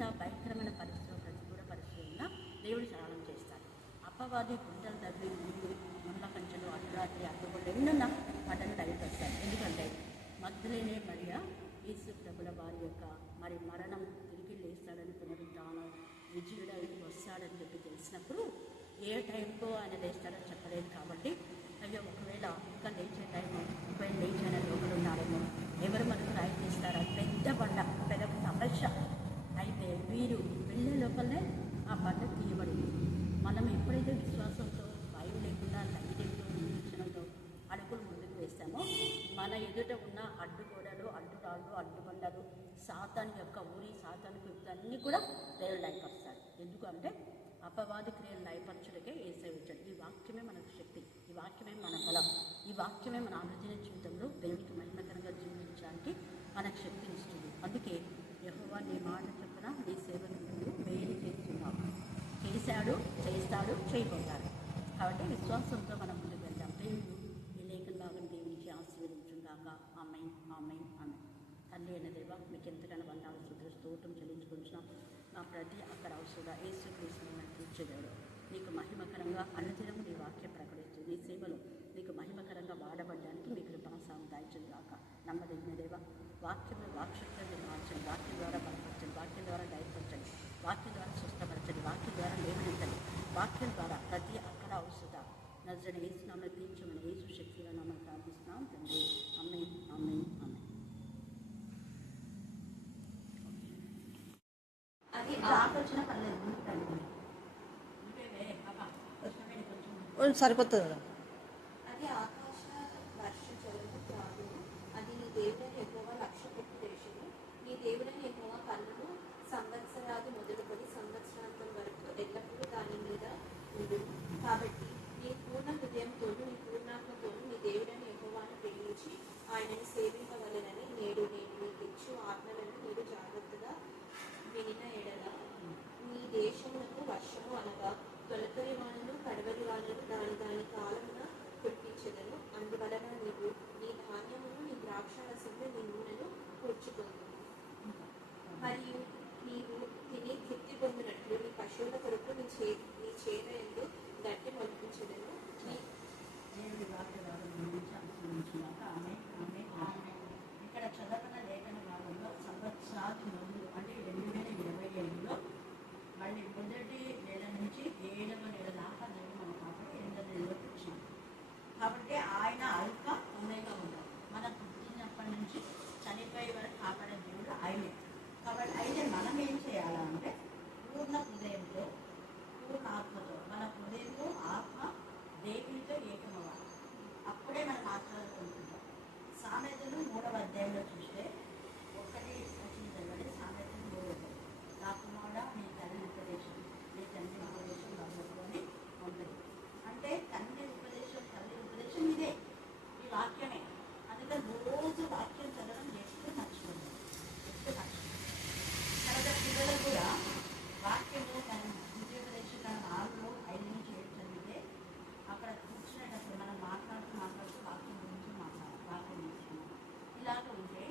ఎంత భయంకరమైన పరిస్థితిలో ప్రతికూల పరిస్థితి ఉన్నా దేవుడు సహాయం చేస్తాడు. అపవాది గుండెలు తగ్గి ముందు ముళ్ళ కంచెలు అర్ధరాత్రి అడ్డుగోళ్ళు ఎన్నున్నా వాటిని దయచేస్తాడు. ఎందుకంటే మగ్ధలేనే మరియ యేసు ప్రభుల వారి యొక్క మరి మరణం తిరిగి లేస్తాడని పునరుద్ధానం విజయుడై వస్తాడని చెప్పి తెలిసినప్పుడు ఏ టైంకో ఆయన లేస్తాడని చెప్పలేదు. కాబట్టి అయ్యో ఒకవేళ ఇంకా లేచే టైము ఒకవేళ లేచిన లోపల ఉన్నారేమో ఎవరు మనకు ప్రయత్నిస్తారా పెద్ద బండ పెద్ద సమస్య అయితే వీరు వెళ్ళే లోపలనే ఆ బండ తీయబడింది. మనం ఎప్పుడైతే విశ్వాసంతో భయం లేకుండా ధైర్యంతో నిరీక్షణతో అడుగులు ముందుకు వేస్తామో మన ఎదుట ఉన్న అడ్డుగోడలు అడ్డురాళ్ళు అడ్డుబండలు సాతాను యొక్క ఊరి సాతాను అన్నీ కూడా దేవుడు లయపరుస్తాడు. ఎందుకంటే అపవాది క్రియలు లయపరచుడికే యేసయ్య వచ్చాడు. ఈ వాక్యమే మనకు శక్తి, ఈ వాక్యమే మన బలం, ఈ వాక్యమే మన అనుదిన జీవితంలో దేవునికి మహిమకరంగా జీవించడానికి మనకు శక్తిని ఇస్తుంది. అందుకే యెహోవా నీ మాట చొప్పున నీ సేవను నువ్వు మేలు చేస్తున్నావు, చేశాడు, చేస్తాడు, చేయబోతాడు. కాబట్టి విశ్వాసంతో మనం ముందుకు వెళ్దాం. దేవుడు ఈ లేఖన భాగం దేవునికి ఆశీర్వదించుగాక. ఆమేన్, ఆమేన్, ఆమేన్. తండ్రి అయిన దేవా మీకు ఎంతగానో వందనాలు స్తోత్రం చెల్లించుకుంటున్నాం. నా ప్రతి అక్కడ అవసరంగా యేసుక్రీస్తుని తీర్చేదేవుడు నీకు మహిమకరంగా అనుదినం నీ వాక్యం ప్రకటిస్తూ నీ సేవలో నీకు మహిమకరంగా వాడబడ్డానికి మీ కృపా సాయం గాక. నమ్మదగిన దేవ వాక్యంలో వాక్శక్తిని మార్చండి, వాక్యం ద్వారా బలపరచండి, వాక్యం ద్వారా ధైర్యపరచండి, వాక్యం ద్వారా స్వస్థపరచండి, వాక్యం ద్వారా లేవనెత్తండి, వాక్యం ద్వారా ప్రతి అక్కడ అవసరం నజరేయుడైన యేసు నామములో తీర్చమని యేసు శక్తిగా నామములో ప్రార్థిస్తున్నాం తండ్రి. ఆమేన్, ఆమేన్, ఆమేన్. అది ఆలోచన పర్లేదు సరిపోతుంది కదా. అది ఆకాశ వర్ష జలము కాదు, అది నీ దేవుడని యెహోవా లక్ష్య పెట్టు దేశము. నీ దేవుడని యెహోవా కన్నులు సంవత్సరాలు మొదలుకొని సంవత్సరాంతం వరకు ఎల్లప్పుడూ దాని మీద ఉంది. కాబట్టి నీ పూర్ణ హృదయంతోనూ నీ పూర్ణాత్మతోనూ నీ దేవుడని యెహోవాను ప్రేమించి ఆయనను సేవింపవలెనని నేడు నేను నీకు ఇచ్చు ఆజ్ఞలను మీరు జాగ్రత్తగా వినిన ఎడల నీ దేశమునకు వర్షము అనగా తొలకరి వానలు కడవరి వానలు దాని దాని కాలమున కురిపించెదను. అందువలన నీవు నీ ధాన్యమును నీ ద్రాక్షారసమును నీ నూనెను కూర్చుకుందు. మరియు నీవు తిని తృప్తి పొందినట్లు నీ పశువుల కొరకు నీ చేత ఎందు గట్టి మొలిపించెదను. ఇక్కడ చదవన లేఖన భాగంలో సంవత్సరాలు ముందు అంటే 2025లో మళ్ళీ మొదటి నెల నుంచి 7వ నెల దాకా మనం కాబట్టి 8వ నెలలోకి వచ్చినాం. కాబట్టి ఆయన అల్ఫ ఒమేగా ఉన్నాడు. మనం పుట్టినప్పటి నుంచి చనిపోయే వరకు కాపాడే దేవుడు ఆయనే. కాబట్టి అయితే మనం ఏం చేయాలంటే పూర్ణ హృదయంతో పూర్ణ ఆత్మతో మన హృదయంతో ఆత్మ దేవునితో ఏకమవ్వాలి. అప్పుడే మనం ఆశీర్వాదం పొందుకుంటాం. సామెతలు 3వ అధ్యాయంలో చూస్తే 1 చదవండి. సామెతలు 3వ రాకుమాడా నీ తల్లి ఉపదేశం నీ తండ్రి ఉపదేశం భగవద్గీతని ఉంటుంది. అంటే తండ్రి ఉపదేశం తల్లి ఉపదేశం ఇదే, ఈ వాక్యమే. అందుకని రోజు వాక్యం చదవడం ఎప్పుడు మర్చిపోతుంది, తర్వాత పిల్లలు కూడా వాక్యము మనం విద్యోపదేశం 4లో 5 నుంచి 7 చదివితే అక్కడ కూర్చునేటప్పుడు మనం మాట్లాడుతూ వాక్యం గురించి వాక్యం తీసుకున్నాం. ఇలాగ ఉంటే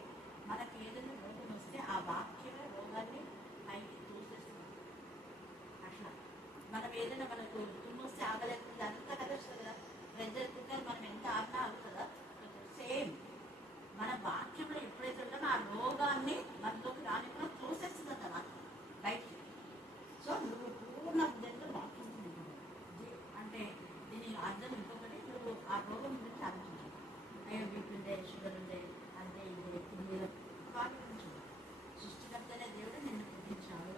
మనకి ఏదైనా రోగం వస్తే ఆ వాక్యమే రోగాన్ని పైకి తోసేస్తుంది. అట్లా మనం ఏదైనా మనకు తుమ్మొస్తే ఆగలేకుండా అంతా కలుస్తుంది కదా, ప్రెజర్ కుక్కర్ మనం ఎంత ఆడినా ఆగుతుందా? సేమ్ మన వాక్యంలో ఎప్పుడైతే ఉంటుందో ఆ రోగాన్ని మనలోకి రానికుండా తోసేస్తుంది కదా బయటికి. సో నువ్వు పూర్ణ హృదయంతో వాక్యం అంటే దీని అర్థం ఇంకొకటి, నువ్వు ఆ రోగం గురించి ఆలోచించాలి. అయ్యో బీపీ ఉండే, షుగర్ ఉండే, అంటే ఇది కిడ్నీలో వాటి గురించి. సృష్టికర్తనే దేవుడు నిన్ను పుట్టించాడు,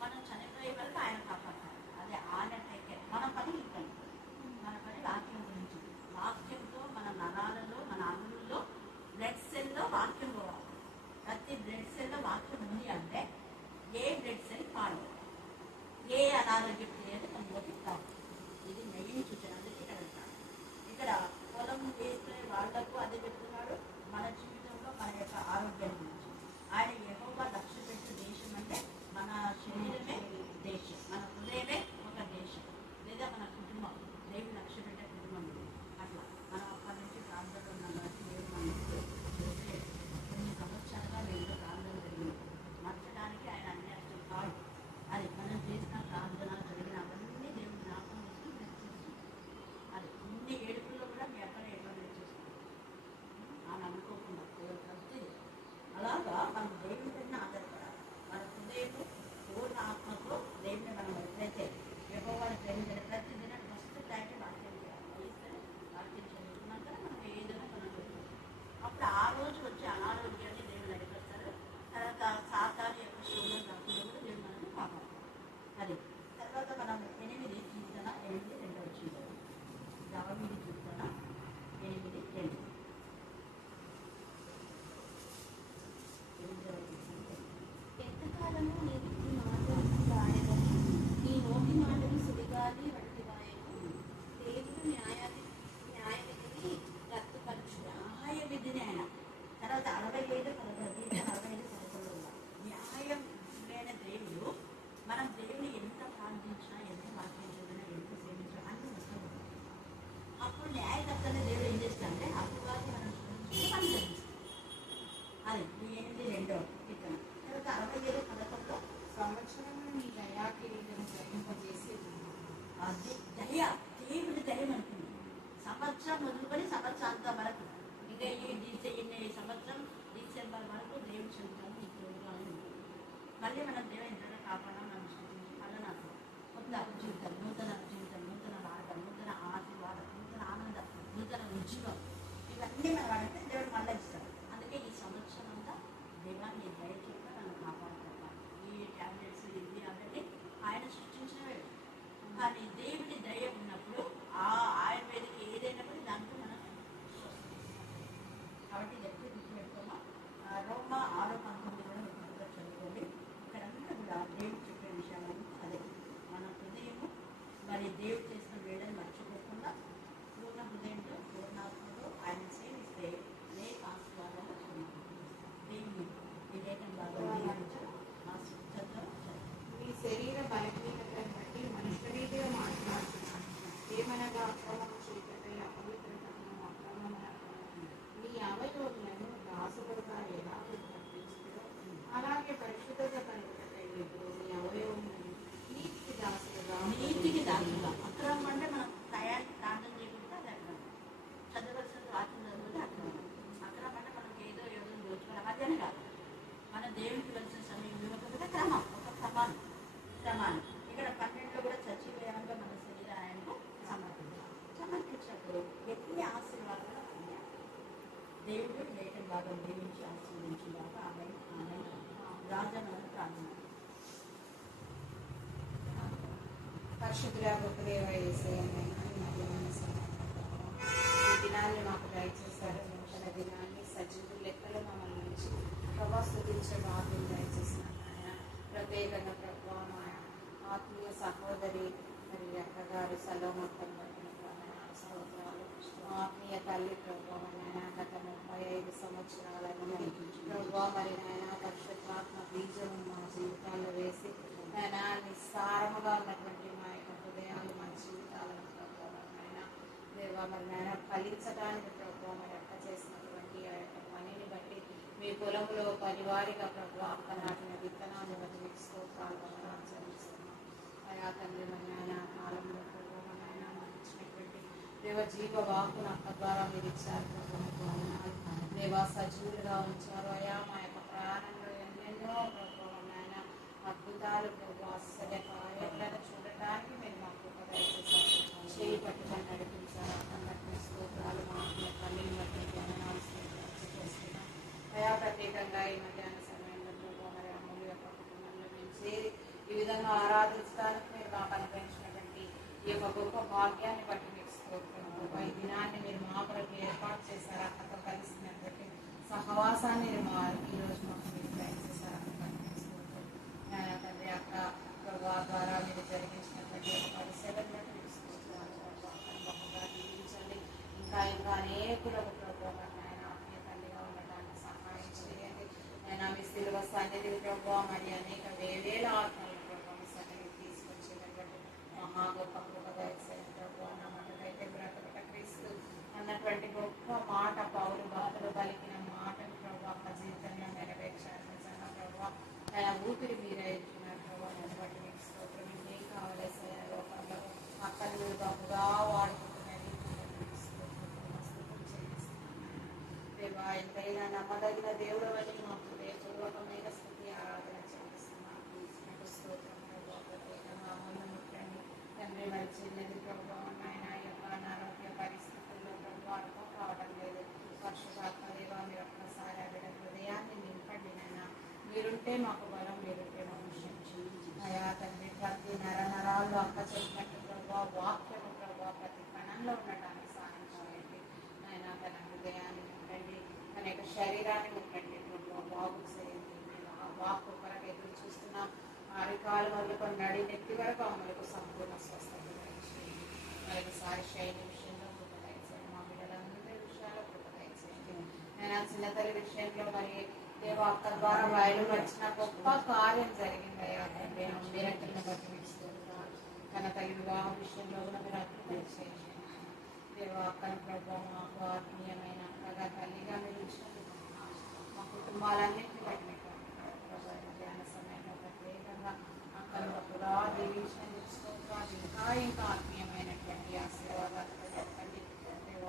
మనం చనిపోయే వరకు ఆయన కాపాడతాడు. అదే ఆయన టేకే. మన పని ఇక్కడ, మన పని వాక్యం గురించి. వాక్యంతో మన నరాలలో మన అన్నుల్లో బ్లడ్ సెల్లో వాక్యం పోవాలి. ప్రతి బ్లడ్ సెల్లో వాక్యం ఉంది అంటే ఏ బ్లడ్ సెల్ పాడు, ఏ అనారోగ్యం లేదు మనలోకి కాదు. ఇది మెయిన్ సూచన. అందుకే ఇక్కడ వెళ్తాడు. ఇక్కడ పొలం వేసుకునే వాళ్లకు అదే చెప్తున్నాడు, మన జీవితంలో మన యొక్క ఆరోగ్యం గురించి. ఆయన యెహోవా లక్ష్య పెట్టే దేశం అంటే మన శరీరమే దేశం, మన హృదయమే ఒక దేశం, లేదా మన కుటుంబం. దేవుడు లక్ష్య పెట్టే కుటుంబం ఇది. అట్లా మనం అక్కడి నుంచి ప్రాంతంలో ఉన్న బట్టి దేవుడు మనకి కొన్ని సంవత్సరాలుగా మేము ప్రాంతం జరిగింది. మార్చడానికి ఆయన అన్ని అర్థం కాదు. సంవత్సరం మొదలుకొని సంవత్సరాంతం వరకు ఇక ఈ సంవత్సరం డిసెంబర్ వరకు దేవుడి సంవత్సరం ఈ తోడుగా ఉంటుంది. మళ్ళీ మనం దేవుని ఎంత కాపాడా మనం స్థుతించి మళ్ళీ నాకు కొత్త జీవితం, నూతన జీవితం, నూతన మార్గం, నూతన ఆశీర్వాదం, నూతన ఆనందం, నూతన ఉద్యోగం ఇవన్నీ మనం వాడితే దేవుడు మళ్ళీ ఇస్తాడు. అందుకే ఈ సంవత్సరం అంతా దేవాన్ని దయచేయగా నన్ను కాపాడుకుంటాను. ఈ ట్యాబ్లెట్స్ ఇది అవన్నీ ఆయన సృష్టించినవే. కానీ దేవుడి దయ ఉన్నప్పుడు ఆ ఆయుర్వేదిక ఏదైనా కూడా దాంట్లో మనం కాబట్టి ఇది ఎప్పుడు గుర్తుపెట్టుకోమా. రోమ 6:19 కూడా మీకు అందరూ చదువుకోండి. ఇక్కడంతా కూడా దేవుడు చెప్పే విషయాలన్నీ అదే. మన హృదయము మరి దేవుడు చేసిన వేళను మర్చిపోకుండా పూర్ణ హృదయంతో పూర్ణాత్మతో ఆయన సేవిస్తే అనేక ఆశీర్వాదాలు దేవుని వివేకం బాగా మా చదువు మీ శరీర బలహీనతను బట్టి మనుషురీతిగా మాట్లాడుతున్నాను. ఏమనగా అక్రమం చీకటి, అపవిత్రతను, అక్రమములను మీ అవయవములను దాసుడుగా ఎలా ప్రవర్తించుతారో అలాగే పరిశుద్ధత కలుగుతాయి. ఇప్పుడు మీ అవయవములను నీతికి దాసుడుగా అక్రమం అంటే మనం ప్రార్థన చేయకుండా అది అక్రమం. చదవలసిన వాక్యం చదివితే అక్రమం. అక్రమం అంటే మనకి ఏదో దోచుకోవడం అది అని కాదు. మన దేవునికి వచ్చిన సమయం ఒక క్రమాన్ని ఇక్కడ 12లో కూడా సచివేయంగా మన శరీరానికి సమర్పించినప్పుడు ఎన్ని ఆశీర్వాదాలు ఉన్నాయి. దేవుడు లేఖన భాగం దీవించి ఆశీర్వదించిన తర్వాత ఆమె రాజమని ప్రార్థన. పరిశుద్ధుల గొప్ప దేవ యేసయ్యా, ఈ దినాన్ని మాకు దయచేశారు. నూతన దినాన్ని సజీవు లెక్కలు మమ్మల్ని నుంచి ప్రభావ స్థుతించే భాగ్యం దయచేసినారు. ఆయన ప్రత్యేకంగా ప్రభావ మా ఆత్మీయ సహోదరి మరి అక్కగారు సలోమొత్తం పట్టిన స్తోత్రాలు. ఆత్మీయ తల్లి ప్రభావ నాయన గత 35 సంవత్సరాల నుండి ప్రభావ మరి నాయన పరిశుద్ధాత్మ బీజం మా జీవితాల్లో వేసి నాయన నిస్సారముగా ఉన్నటువంటి మా యొక్క హృదయాలు మా జీవితాలను ప్రభావ నాయన దేవా మరి నాయన ఫలించడానికి ప్రభావ మరి అక్క చేసినటువంటి ఆ యొక్క పనిని బట్టి మీ పొలంలో పరివారిగా ప్రభావ అక్క నాటిన విత్తనాన్ని బట్టి మీకు స్తోత్రాలు వందనాలు చెల్లిస్తున్నాం. అయా తండ్రి మరి నాయన కాలంలో ప్రభావ నాయన ఇచ్చినటువంటి దేవ జీవ వాక్కును అక్క ద్వారా మీరు ఇచ్చారు ప్రభావ. దేవా సజీవులుగా ఉంచారు. అయా మా యొక్క ప్రాణంలో ఎన్నెన్నో ప్రభావ నాయన అద్భుతాలు ప్రభావ ఆశ్చర్య కార్యాలను చూడటానికి మీరు మాకు కృప దయచేశారు. చేయి పట్టుకొని నడిపించారు. అర్థం బట్టి స్తోత్రాలు. మా తల్లిని బట్టి జ్ఞానాలు చేస్తున్నాం. అయా ప్రత్యేకంగా ఈ మధ్యాహ్న సమయంలో ప్రభావ మరి అమ్ముల యొక్క కుటుంబంలో మేము చేరి ఈ విధంగా ఆరాధించడానికి మీరు మాకు అనుగ్రహించినటువంటి ఈ యొక్క గొప్ప భాగ్యాన్ని బట్టి మీకు స్తోత్రం. ఈ దినాన్ని మీరు మా కొరకు ఏర్పాటు చేశారు. అక్కతో కలిసినటువంటి సహవాసాన్ని మా ఈరోజు మాకు మీరు దయచేశారు. తండ్రి అక్క ప్రభావ ద్వారా మీరు జరిగించినటువంటి పరిశీలన బహుగా జీవించండి. ఇంకా అనేకులకు ప్రభావ నాయన ఆత్మీయ తల్లిగా ఉండడానికి సహాయం చేయండి. నేను మీ సిలువ సన్నిధి ప్రభావ మరి అనేక వేవేల ఆత్మల ప్రభావం సన్నిధి తీసుకొచ్చేటటువంటి మహా గొప్ప కృప దయచేయండి ప్రభావ. నా మాటకైతే బ్రతకట క్రీస్తు అన్నటువంటి గొప్ప మాట పౌరు భక్తులు పలికిన మాటను ప్రభావ అక్క జీవితంలో నెరవేర్చారు. నిజంగా ప్రభావ ఆయన ఊపిరి మీరే ఇచ్చున్నారు ప్రభావ. దాన్ని బట్టి మీకు స్తోత్రం. ఇంకేం కావాలి సరే లోకంలో అక్కలు మీరు బహుగా వాడుకుంటున్నది దేవా. ఎంతైనా నమ్మదగిన దేవుడు అని మా హృదయపూర్వకమైన స్థితి ఆరాధన చేస్తున్నాను. మీకు స్తోత్రం ప్రభావ. ప్రత్యేకంగా అమలు ముట్టండి తండ్రి. మరి చిన్నది ప్రభావ ఆయన యొక్క అనారోగ్య పరిస్థితుల్లో ప్రభావ అర్థం కావడం లేదు. పరిశుద్ధాత్మ దేవా మీరు ఒక్కసారి ఆవిడ హృదయాన్ని నింపండి నాయన. మీరుంటే మాకు బలం, మీరుంటే మాకు శక్తి. అయా తండ్రి ప్రతి నరాల్లో అక్క చెప్పినట్టు ప్రభావ వాక్యము ప్రభావ ప్రతి కణంలో ఉండటానికి సహాయం చేయండి ఆయన. తన హృదయాన్ని ముట్టండి, తన యొక్క శరీరాన్ని ముట్టండి ప్రభావ. బాగు చేయండి. ఆ వాక్కు కొరకు ఎదురు చూస్తున్న ఆరికాలు మొదలుకొని నడి నెత్తి వరకు అమలుకు సంపూర్ణ స్వస్థత దయచేయండి. మరొకసారి శైలి విషయంలో కృప దయచేయండి. మా బిడ్డలందరి విషయాల్లో కృప దయచేయండి. నేను చిన్నతల్లి విషయంలో మరి దేవ అక్క ద్వారా బయలుపరిచిన గొప్ప కార్యం జరిగింది. అయ్యా తండ్రి మీరక్కలను బట్టి మీకు స్తోత్రాలు. తన తల్లి వివాహ విషయంలో కూడా మీరు అద్భుతం చేయండి దేవ. అక్కను ప్రభావ మాకు ఆత్మీయమైన అక్కగా తల్లిగా మీరు ఇచ్చినందుకు మా కుటుంబాలన్నింటినీ బట్టి మీకు ప్రభావ. మధ్యాహ్న సమయంలో ప్రత్యేకంగా అక్కను బహుగా దీవించినందుకు స్తోత్రాలు. ఇంకా ఆత్మీయమైనటువంటి ఆశీర్వాదాలు చెప్పండి దేవ.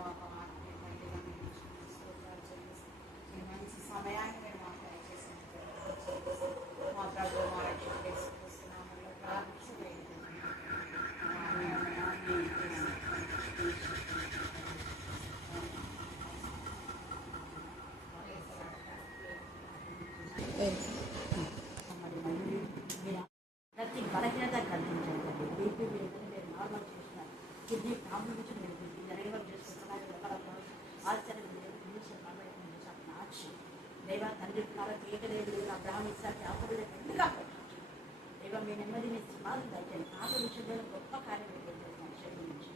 నెమ్మదిని సమాధి దయచేయండి. పాప విషయంలో గొప్ప కార్యం చేస్తున్నాను శరీరం నుంచి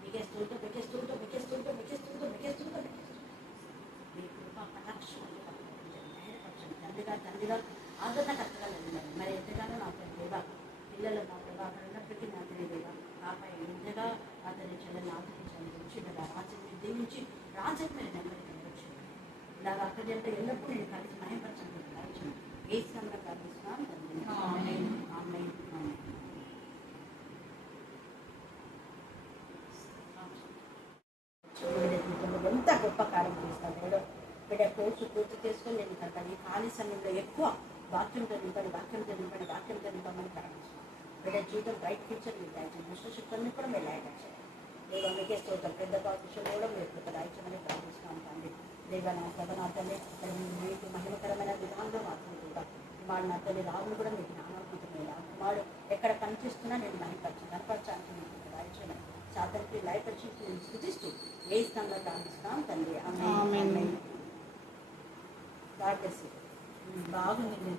మీకే స్తోత్రం, మీకే స్తోత్రం, మీకే స్తోత్రం, మీకే స్తోత్రం, మీకే స్తోత్రం, మీకే స్తోత్రం. మీ కృపా కటాక్షం తండ్రిగా ఆదరణకర్తగా వెళ్ళినారు. మరి ఎంతగానో నాకు దేవా పిల్లలు నా ప్రభా అక్కడ ఉన్నప్పటికీ నా తెలియదేవా పాప ఎంతగా అతని చెల్లెని ఆదరించాలని వచ్చిండగా రాజ్యం దీవించి రాజ్యం మీద నెమ్మది కనవచ్చు. ఇలాగ అక్కడి అంటే ఎల్లప్పుడూ నేను కలిసి మహిమపరచండి రాజ్యం ఏ సమయంలో ప్రార్థిస్తున్నాను తండ్రి. ఆమేన్, ఆమేన్, ఆమేన్. ఎంత గొప్ప కార్యం చేస్తాను దేవుడు. బిడ్డ కోర్సు పూర్తి చేసుకొని నేను ఈ ఖాళీ సమయంలో ఎక్కువ వాక్యంతో నింపండి, వాక్యంతో నింపండి, వాక్యంతో నింపమని ప్రారంభిస్తున్నాను. బిడ్డ జీవితం బ్రైట్ ఫ్యూచర్ మీరు దాయించండి, దుష్టశక్తుల్ని కూడా మీరు లాయపరచండి. దేవా మీకే స్తోత్రం. పెద్ద విషయంలో కూడా మీరు కృప దాయించమని ప్రార్థిస్తున్నాను తండ్రి. దేవా నా ప్రభనాథనే మీకు మహిమకరమైన విధానంలో మాత్రం కూడా కుమారుడు నా తల్లి రావును కూడా మీకు జ్ఞానాత్మకమైన కుమారుడు ఎక్కడ పనిచేస్తున్నా నేను కనపరచానికి మీకు దాయించమని సాధనకి లాయపరిచి నేను స్థుతిస్తూ ఏ స్థానంలో ప్రార్థిస్తున్నాను తండ్రి. ఆమేన్. బాగుంది.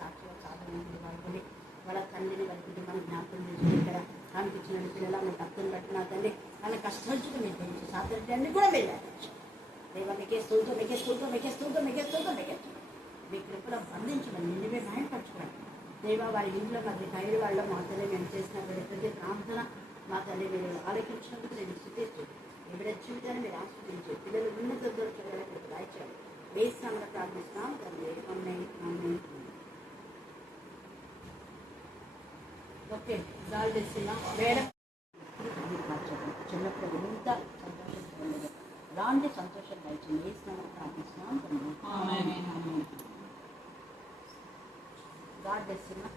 సాక్షిగా సాధన వాళ్ళని వాళ్ళ తండ్రిని వాళ్ళ కుటుంబాన్ని జ్ఞాపకం చేసి ఇక్కడ అనిపించిన పిల్లల మీ భక్తులు పట్టిన తండ్రి వాళ్ళ కష్టాలు మీరు తెలిసి సాధనన్ని కూడా వెళ్ళారు. దేవా మీకే స్తోత్రం, మీకే స్తోత్రం, మీకే స్తోత్రం, మీకే స్తోత్రం, మీకే మీ కృపలో బంధించమని నిన్నవే న్యాయపరచుకోండి. దేవా వారి ఇంట్లో మరి కైలు వాళ్ళ మా తల్లి మేము చేసిన ప్రతి ప్రార్థన మా తల్లి మీరు ఆలోచించినందుకు నేను స్థితిస్తూ ఎవరి జీవితాన్ని మీరు ఆస్వాదించి పిల్లలు ఉన్నత దొరకడానికి రాయించాలి. వేసినామని ప్రార్థిస్తున్నాం తండ్రి. ఆమేన్. ఓకే గాలి తెస్తున్నా మేడం చిన్నప్పుడు ఎంత సంతోషించలేదు అలాంటి సంతోషం దయచేసి వేసినామని ప్రార్థిస్తున్నాం తండ్రి. ఆమేన్. గాలి తెస్తున్నా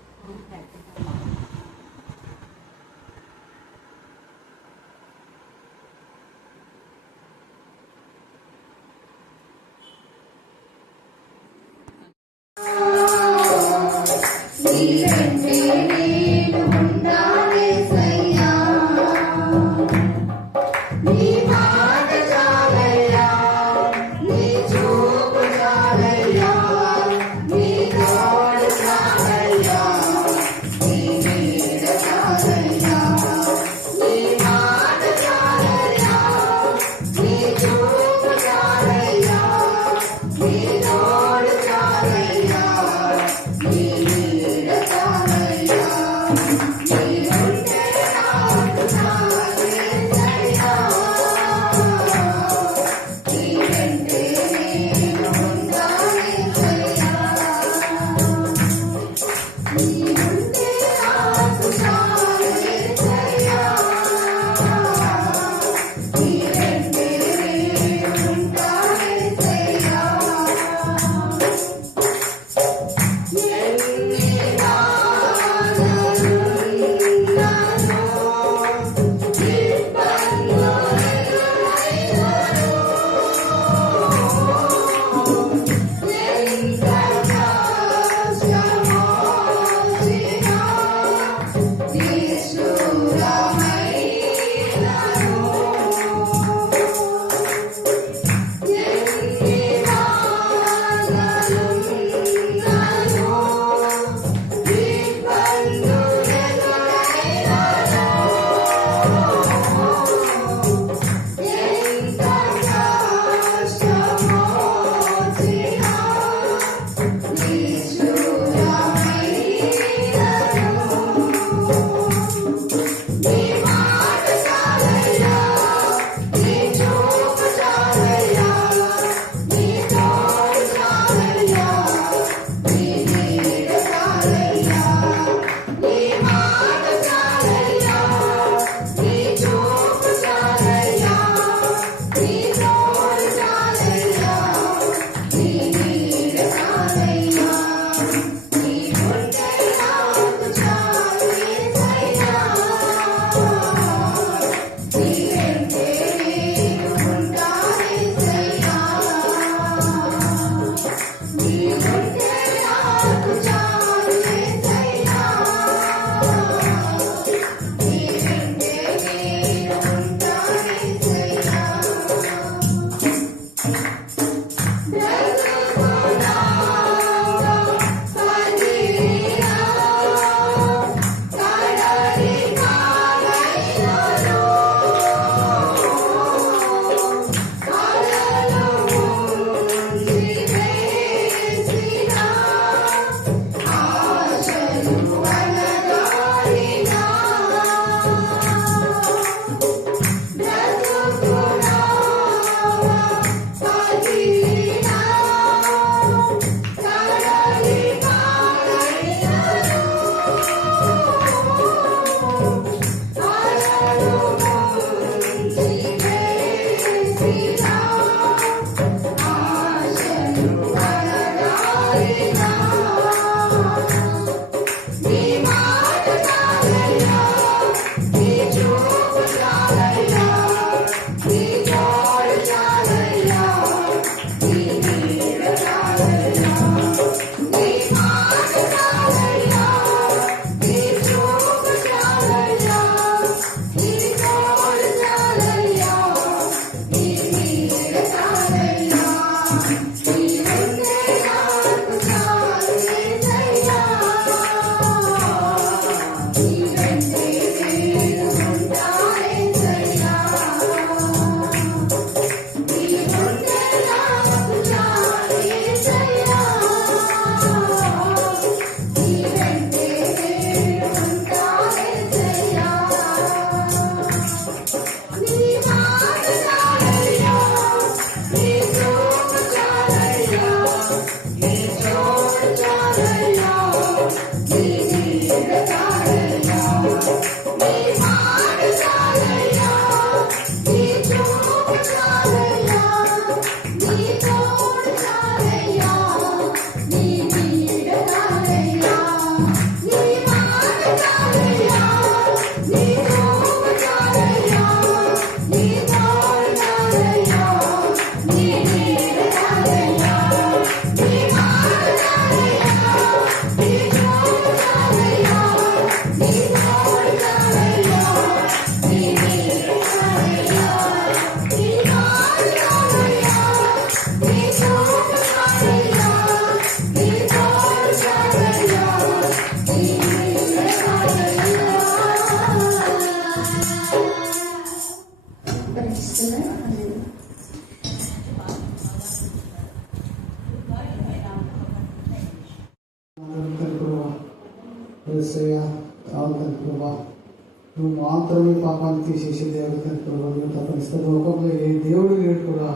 నువ్వు మాత్రమే పాపాన్ని తీసేసే దేవుడు తండ్రి ప్రభావ. నువ్వు తప్పనిసరి లోకంలో ఏ దేవుడు లేడు కూడా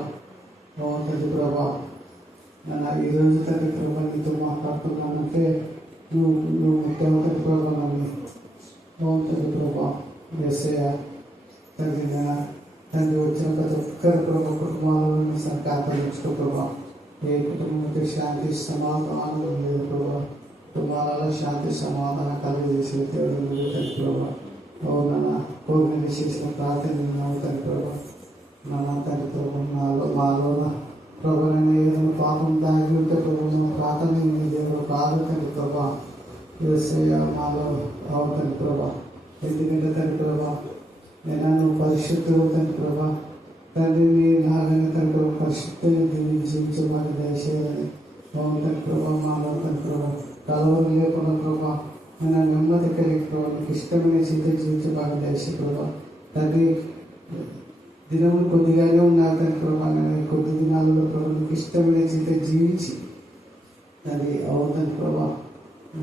తండ్రి ప్రభా. నన్ను ఈరోజు తండ్రి ప్రభా నీతో మాట్లాడుతున్నానంటే నువ్వు ముఖ్యం తండ్రి ప్రభా. నన్ను తండ్రి ప్రభా ఎస్ఐ తండ్రి తండ్రి వచ్చిన ప్రతి ఒక్కరి ప్రభా కుటుంబాలను సంకాంతరించుకో ప్రభా. ఏ కుటుంబంతో శాంతి సమాధానం లేదు ప్రభా. కుటుంబాలలో శాంతి సమాధానం కలిగజేసే దేవుడు తండ్రి ప్రభా. నాన్న కోరికలు చేసిన ప్రార్థన తండ్రి ప్రభా. నాన్న తండ్రి ప్రభా మాలోన ప్రభా నేను ఏదైనా పాపం దాగి ఉంటే ప్రభు ప్రార్థన దేవుడు కాదు తండ్రి ప్రభా. మాలో తండ్రి ప్రభా. ఎందుకంటే తండ్రి ప్రభా నేను పరిశుద్ధులు తండ్రి ప్రభా. తండ్రిని నాగని తండ్రి పరిశుద్ధులు దీన్ని జీవించమని దయచేయాలని తండ్రి ప్రభా. మాలో తండ్రి ప్రభా కలవరు లేకుండా ప్రభా నేను నెమ్మది కలిగి ప్రభావ నీకు ఇష్టమైన జీవితం జీవించబాగా దయచే ప్రభావ. తండ్రి దినములు కొద్దిగానే ఉన్నాయి తండ్రి ప్రభావ. నేను కొద్ది దినాలలో ప్రభావ నీకు ఇష్టమైన జీవితం జీవించి తండ్రి అవుతుంది ప్రభావ.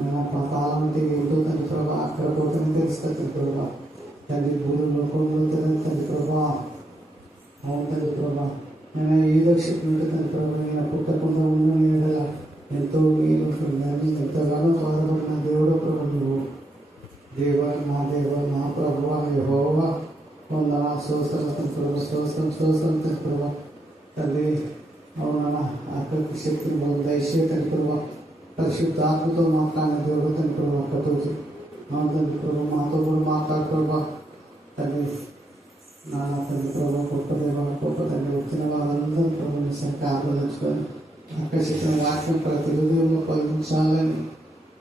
నా కాలం అంటే ఏంటో తండ్రి ప్రభావ అక్కడ పోతానే తెలుస్తుంది ప్రభావ. తండ్రి భూమి లోకంలో తండ్రి ప్రభావ అవుతుంది ప్రభావ. నేను ఏదో శక్తి ఉంటే తండ్రి ప్రభావ నేను పుట్టకుండా ఉన్న ఎంతో మీరు ఎంతగానో బాధపడిన దేవుడు ప్రభు. నువ్వు దేవా నా ప్రభు యెహోవా వందనా స్తోత్రం ప్రభు. స్తోత్రం ప్రభు. తండ్రి అవునా అక్కడికి శక్తిని మనం దయచేతండి ప్రభు. పరిశుద్ధాత్మతో మాట్లాడిన దేవుడు తండ్రి ప్రభు. అక్కతో తండ్రి ప్రభు మాతో కూడా మాట్లాడు ప్రభు. తండ్రి నాన్న తండ్రి ప్రభు గొప్ప దేవ గొప్ప తండ్రి వచ్చిన వాళ్ళందరూ ప్రభు సరిగ్గా ఆలోచించుకొని ఆకర్షిత వాక్యం ప్రతి హృదయంలో ఫలించాలని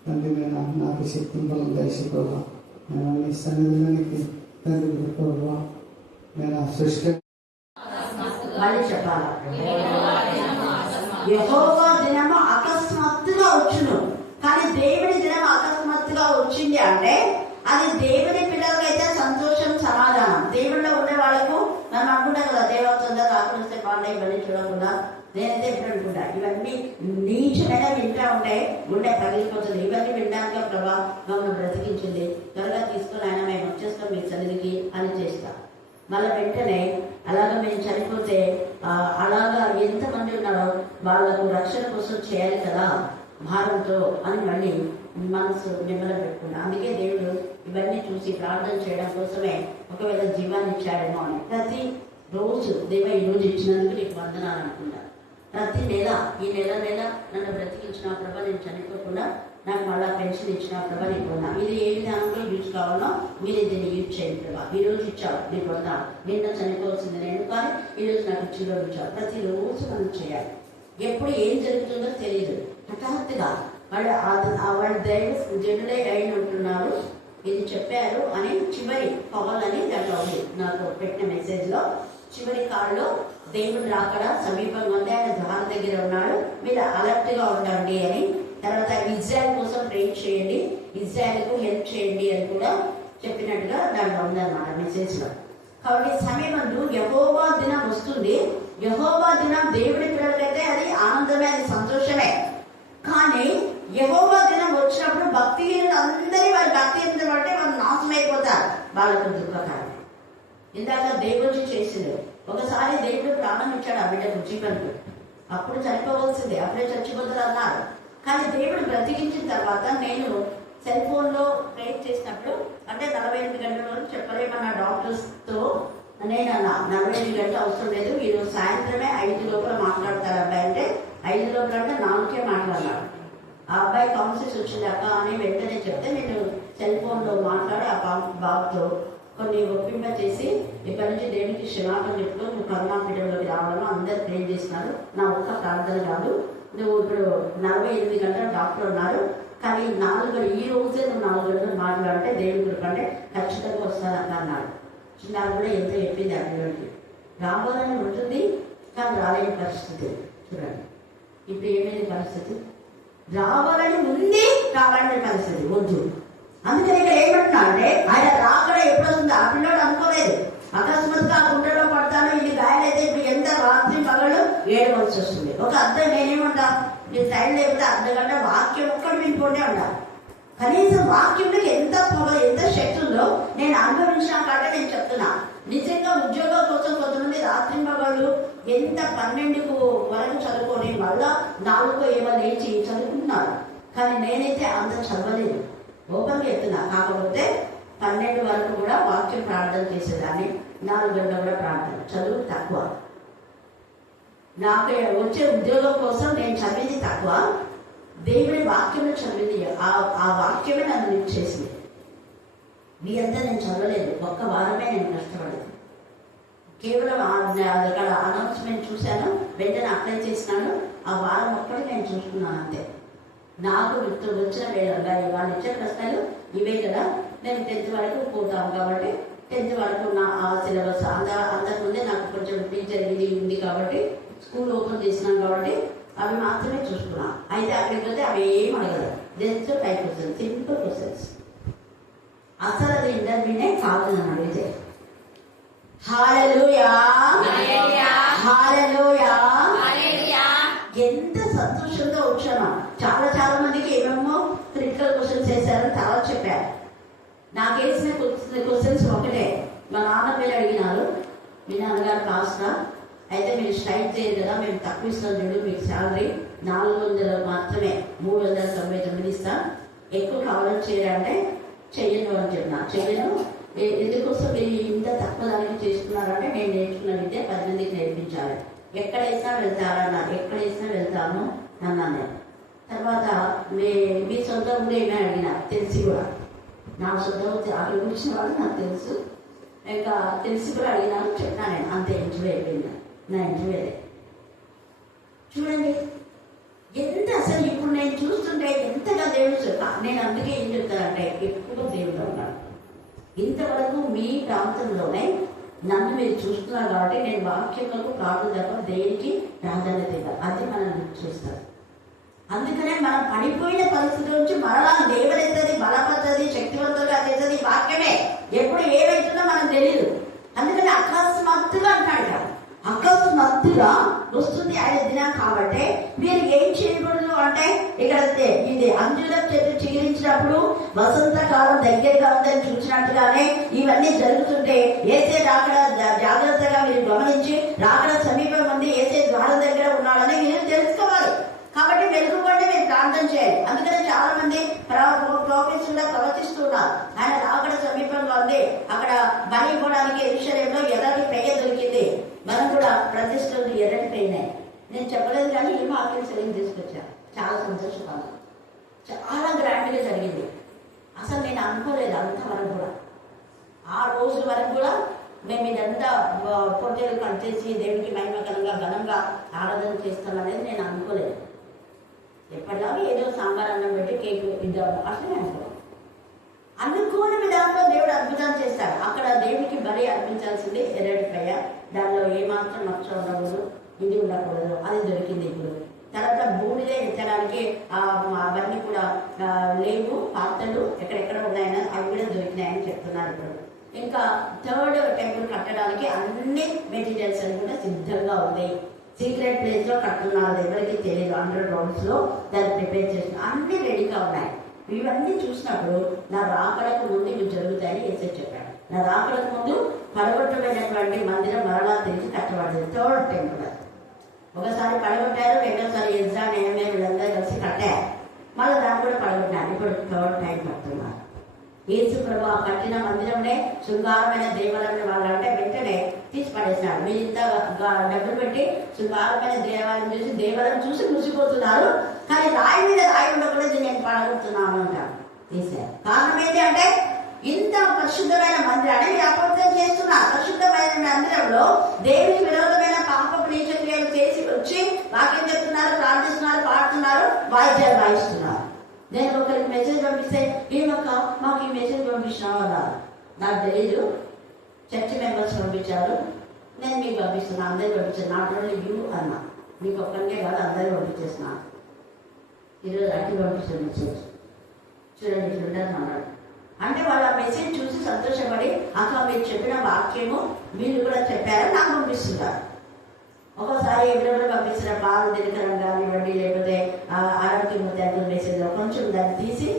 తండ్రి నేను నాకు శక్తిని బలం దయచే ప్రభావ. నేను నీ సన్నిధిలోనికి తండ్రి ప్రభావ నేను సృష్టి మళ్ళీ చెప్పాలి. యెహోవా దినము అకస్మాత్తుగా వచ్చును. కానీ దేవుడి దినం అకస్మాత్తుగా వచ్చింది అంటే అది దేవుని పిల్లలకైతే సంతోషం సమాధానం. దేవుడిలో ఉండే వాళ్ళకు నన్ను అనుకుంటాను కదా దేవత్వంగా ఆకలిస్తే బాగుండే ఇవన్నీ చూడకుండా నేనైతే ఎప్పుడు అనుకుంటా ఇవన్నీ నీచమైన వింటా ఉంటే గుండె పగిలిపోతుంది. ఇవన్నీ వినడానికి ప్రభా మమ్మల్ని బ్రతికించింది త్వరగా తీసుకుని ఆయన మేము వచ్చేస్తాం మీ సన్నిధికి అని చేస్తా. మళ్ళీ వెంటనే అలాగ మేము చనిపోతే అలాగా ఎంతమంది ఉన్నారో వాళ్ళకు రక్షణ కోసం చేయాలి కదా భారంతో అని మళ్ళీ మనసు నిమ్మలం పెట్టుకున్నా. అందుకే దేవుడు ఇవన్నీ చూసి ప్రార్థన చేయడం కోసమే ఒకవేళ జీవాన్ని ఇచ్చాడేమో అని ప్రతి రోజు దేవ ఈ రోజు ఇచ్చినందుకు నీకు వందనాలు అనుకుంటా. ప్రతి నెల ఈ నెల నన్ను బ్రతికించిన ప్రభా, నేను చనిపోకుండా నాకు మళ్ళీ పెన్షన్ ఇచ్చిన ప్రభా, నీకు ఉన్నా. ఇది ఏ విధానంలో యూజ్ కావాలో మీరు దీన్ని యూజ్ చేయండి ప్రభా. ఈ రోజు ఇచ్చావు, నీకు వద్దా. నిన్న చనిపోవాల్సింది నేను, కానీ ఈరోజు నాకు ఇచ్చిలో ఇచ్చావు. ప్రతిరోజు మనం చేయాలి. ఎప్పుడు ఏం జరుగుతుందో తెలియదు. హఠాత్తుగా వాళ్ళు జనులే అయిన ఉంటున్నారు, ఇది చెప్పారు అని చివరి పవల్ అని దాంట్లో ఉంది నాకు పెట్టిన మెసేజ్లో. చివరి కాలంలో దేవుడు రాకడా సమీపంగా ఉంది, ఆయన ద్వార దగ్గర ఉన్నాడు, మీరు అలర్ట్గా ఉండండి అని. తర్వాత ఇజ్రాయెల్ కోసం ప్రే చేయండి, ఇజ్రాయెల్కు హెల్ప్ చేయండి అని కూడా చెప్పినట్టుగా దాంట్లో ఉందన్నమాట మెసేజ్లో. కాబట్టి సమయమందు యెహోవా దినం వస్తుంది. యెహోవా దినం దేవుడి పిల్లలకైతే అది ఆనందమే, అది సంతోషమే. కానీ యెహోవా దినం వచ్చినప్పుడు భక్తిహీనులు అందరి వారి భక్తిహీనత బట్టి వాళ్ళు నాశనం అయిపోతారు. వాళ్ళకు దుఃఖకారం. ఇందాక దేవుడు చేసింది, ఒకసారి దేవుడు ప్రాణం ఇచ్చాడు ఆ బిడ్డకు, జీవన్కు. అప్పుడు చనిపోవలసిందే, అప్పుడే చచ్చిపోతారు అన్నారు. కానీ దేవుడు బ్రతికించిన తర్వాత నేను సెల్ ఫోన్లో ప్రేర్ చేసినప్పుడు, అంటే 48 గంటల వరకు చెప్పలేమన్న డాక్టర్స్తో నేను అన్నా, 48 గంటలు అవసరం లేదు, ఈరోజు సాయంత్రమే 5 లోపల మాట్లాడతారు అబ్బాయి అంటే 5 లోపల అంటే 4కే మాట్లాడినాడు. ఆ అబ్బాయి కౌన్సిల్స్ వచ్చిందాక అని వెంటనే చెప్తే నేను సెల్ ఫోన్లో మాట్లాడి ఆ బాబుతో కొన్ని ఒప్పింప చేసి, ఇక్కడి నుంచి దేవునికి క్షమాపణ చెప్పుకొని నువ్వు కరుణాపీఠంలోకి రావడం అందరు ప్రే చేస్తున్నారు. నా ఒక్క ప్రార్థన కాదు, నువ్వు ఇప్పుడు 48 గంటలు డాక్టర్ ఉన్నారు, కానీ 4 గంటలు ఈ రోజే నువ్వు 4 గంటలు మాట్లాడితే దేవుడి కంటే ఖచ్చితంగా వస్తారంట అన్నాడు. చిన్నారు కూడా ఎంతో చెప్పింది అభివృద్ధి రావాలని ఉంటుంది, కానీ రాలేని పరిస్థితి. చూడండి ఇప్పుడు ఏమైంది పరిస్థితి, రావాలని ఉంది, రావాలనే పరిస్థితి వద్దు. అందుకని ఇక్కడ ఏమంటున్నా అంటే ఆయన రాకడ ఎప్పుడు వస్తుంది ఆ పిల్లడు అనుకోలేదు. అకస్మాత్తుగా ఆ గుండెలో పడతాను, ఇది గాయాలైతే ఇప్పుడు ఎంత రాత్రి పగలు ఏడవలసి వస్తుంది. ఒక అర్థం నేనేమంటా, మీరు టైం లేకపోతే అర్ధగంట వాక్యం ఒక్కటి వినుకుంటే ఉండాలి. కనీసం వాక్యంలో ఎంత పవర్, ఎంత శక్తి ఉందో నేను అనుభవించిన కాక నేను చెప్తున్నా. నిజంగా ఉద్యోగం కోసం కొంతమంది రాత్రి పగలు ఎంత 12 వరకు చదువుకొని మళ్ళా 4 ఏమో లేచి చదువుకుంటున్నారు. కానీ నేనైతే అంత చదవలేదు, ఓపెన్గా ఎత్తున్నా. కాకపోతే 12 వరకు కూడా వాక్యం ప్రార్థన చేసేదాన్ని, 4 గంటలు కూడా ప్రార్థన, చదువు తక్కువ. నాకు వచ్చే ఉద్యోగం కోసం నేను చదివింది తక్కువ, దేవుడి వాక్యం చదివింది. ఆ వాక్యమే నన్ను లిఫ్ట్ చేసింది. మీ అంతా నేను చదవలేదు, ఒక్క వారమే నేను కష్టపడేది. కేవలం అక్కడ అనౌన్స్మెంట్ చూశాను, వెంటనే అప్లై చేసినాను, ఆ వారం ఒక్కటి నేను చూసుకున్నాను అంతే. నాకు వచ్చిన వేళ వాళ్ళు ఇచ్చే ప్రశ్నలు ఇవే కదా, నేను 10th వరకు పోతాను కాబట్టి 10th వరకు నా ఆ సిలబస్ అంతకుముందే నాకు కొంచెం టీచర్ ఇది ఉంది కాబట్టి స్కూల్ ఓపెన్ చేసినాను కాబట్టి అవి మాత్రమే చూసుకున్నాను. అయితే అక్కడికి పోతే అవి ఏం అడగదు, జస్ట్ 5 క్వశ్చన్స్, సింపుల్ క్వశ్చన్స్. అసలు అది ఇంటర్వ్యూనే కాదు నన్ను అడిగితే. హల్లెలూయా, హల్లెలూయా. ఎంత సంతోషంగా వచ్చామా. చాలా మందికి ఏమేమో క్రిటికల్ క్వశ్చన్స్ వేశారని తర్వాత చెప్పారు. నాకు వేసిన క్వశ్చన్స్ ఒకటే. మా నాన్న పేరు అడిగినారు, మీ నాన్నగారు కాస్తా, అయితే మీరు స్ట్రైక్ చేయరు కదా, మేము తక్కువ ఇస్తాం చూడు, మీకు శాలరీ 400 మాత్రమే, 399 ఇస్తాం, ఎక్కువ కావాలని చేయాలంటే చెయ్యను అని చెప్పిన. చెయ్యను, ఎందుకోసం మీరు ఇంత తక్కువ దానికి చేస్తున్నారంటే నేను నేర్చుకున్న విద్య 10 మందికి నేర్పించాలి. ఎక్కడ వేసినా వెళ్తారన్నా, ఎక్కడ వేసినా వెళ్తాను అన్నాను. తర్వాత మీ సొంత కూడా ఏమైనా అడిగినా తెలిసి కూడా, నా సొంత అక్కడ కూర్చున్న వాళ్ళు నాకు తెలుసు, ఇంకా తెలిసి కూడా అడిగినాను, చెప్పినా నేను అంతే. ఇంటర్వ్యూ అయిపోయింది నా ఇంటర్వ్యూ. చూడండి ఎంత అసలు ఇప్పుడు నేను చూస్తుంటే ఎంతగా దేవుడు. నేను అందుకే ఏం చెప్తానంటే ఎక్కువ దేవుడు ఉన్నాడు. ఇంతవరకు మీ ప్రాంతంలోనే నన్ను మీరు చూస్తున్నారు కాబట్టి నేను వాక్యములకు ప్రార్థన తప్ప దేనికి ప్రాధాన్యత ఇవ్వాలి. అది మనం చూస్తాం. అందుకనే మనం పడిపోయిన పరిస్థితి నుంచి మరలా దేవుడైతుంది, బలపడుతుంది, శక్తివంతులుగా చేస్తుంది వాక్యమే. ఎప్పుడు ఏమైతుందో మనకు తెలియదు. అందుకని అకస్మాత్తుగా అంటాడు, అకస్మాత్తుగా వస్తుంది ఆయన దినం. కాబట్టి మీరు ఏం చేయకూడదు అంటే, ఇక్కడ ఇది అంజూరం చెట్టు చిగిరించినప్పుడు వసంతకాలం దగ్గరగా ఉందని చూసినట్టుగానే ఇవన్నీ జరుగుతుంటే ఏసే రాకడ జాగ్రత్తగా మీరు గమనించి, రాకడ సమీపం ఉంది, ఏసే ద్వారం దగ్గర ఉన్నాడని మీరు తెలుసుకోవాలి. కాబట్టి వెలుగుపడి మీరు ప్రార్థన చేయాలి. అందుకని చాలా మంది ప్రాఫిట్స్ కూడా ప్రవర్తిస్తున్నారు. ఆయన రాకడ సమీపంగా ఉంది, అక్కడ బలి ఇవ్వడానికి యెరూషలేములో ఎర్రటి పెయ్య దొరికింది. మనం కూడా ప్రతిష్ఠలు ఎర్రటి పెయ్యనే. నేను చెప్పలేదు చాలా గ్రాండ్గా జరిగింది. అసలు నేను అనుకోలేదు అంతవరకు కూడా. ఆ రోజుల వరకు కూడా మేము ఇదంతా పొట్టేలు కట్ చేసి దేవుడికి మహిమకరంగా ఘనంగా ఆరాధన చేస్తాం అనేది నేను అనుకోలేదు. ఎప్పటిలాగా ఏదో సాంబార్ అన్నం పెట్టి కేక్ ఇద్దాము అట్లనే అనుకోని విధానంలో దేవుడు అద్భుతాలు చేస్తాడు. అక్కడ దేవుడికి బలి అర్పించాల్సింది ఎర్రటిపయ్య, దానిలో ఏమాత్రం మచ్చ ఉండకూడదు, ఇది ఉండకూడదు, అది దొరికింది. ఇప్పుడు తర్వాత బూడిదే ఎత్తడానికి అవన్నీ కూడా లేవు, పాత్రలు ఎక్కడెక్కడ ఉన్నాయని అవి కూడా దొరికినాయని చెప్తున్నారు. ఇప్పుడు ఇంకా థర్డ్ టెంపుల్ కట్టడానికి అన్ని మెటీరియల్స్ అని కూడా సిద్ధంగా ఉన్నాయి. సీక్రెట్ ప్లేస్ లో కట్టున్నారు, ఎవరికి తెలియదు. అండర్ గ్రౌండ్స్ లో దాన్ని ప్రిపేర్ చేసిన అన్ని రెడీగా ఉన్నాయి. ఇవన్నీ చూసినప్పుడు నా రాకడకు ముందు ఇవి జరుగుతాయని యేసు చెప్పాడు. నా రాకడకు ముందు పడగొట్టబడినటువంటి మందిరం మరలా తిరిగి కట్టబడింది. Third temple. ఒకసారి పడగొట్టారు, రెండోసారి ఎజ్రా నేమే వీళ్ళందరూ కలిసి కట్టారు, మళ్ళీ దాన్ని కూడా పడగొట్టారు. ఇప్పుడు థర్డ్ టైం కడుతున్నారు. యేసు ప్రభు ఆ కట్టిన మందిరంలో శృంగారమైన దేవాలయం వాళ్ళంటే వెంటనే తీసి పడేసినాడు. మీరు ఇంత డబ్బులు పెట్టి శృంగారమైన దేవాలయం చూసి మురిసిపోతున్నారు, కానీ రాయి మీద రాయి ఉండకుండా నేను పడగొడుతున్నాను అంటారు. తీశారు. కారణం ఏంటి అంటే ఇంత పరిశుద్ధమైన మందిరాన్ని మీరు అపవిత్రం చేస్తున్నారు. పరిశుద్ధమైన మందిరంలో దేవునికి విరోధమైన పాపపు నీచ క్రియలు చేసి వచ్చి వాక్యం చెప్తున్నారు, ప్రార్థిస్తున్నారు, పాడుతున్నారు, వాయిద్యాలు వాయిస్తున్నారు. నేను ఒకరికి మెసేజ్ పంపిస్తే ఏమక్క మాకు ఈ మెసేజ్ పంపించినావా అన్నారు. నాకు తెలీదు, చర్చ్ మెంబర్స్ పంపించారు, నేను మీకు పంపిస్తున్నాను, అందరికి పంపించాను. నాట్ ఓన్లీ యూ అన్నా, మీకు ఒక్కరికే కాదు అందరూ పంపించేస్తున్నాను. ఈరోజు అట్టి పంపిస్తున్న మెసేజ్ చూడండి ఇట్లుంటారు అన్నాడు. అంటే వాళ్ళు ఆ మెసేజ్ చూసి సంతోషపడి అక్క మీరు చెప్పిన వాక్యము మీరు కూడా చెప్పారని నాకు పంపిస్తుంటారు. ఒకసారి ఎవరెవరు పంపిస్తున్న పాలు దినకరం కానివ్వండి, లేకపోతే ఆరోగ్యమూర్తి మెసేజ్ కొంచెం దాన్ని తీసి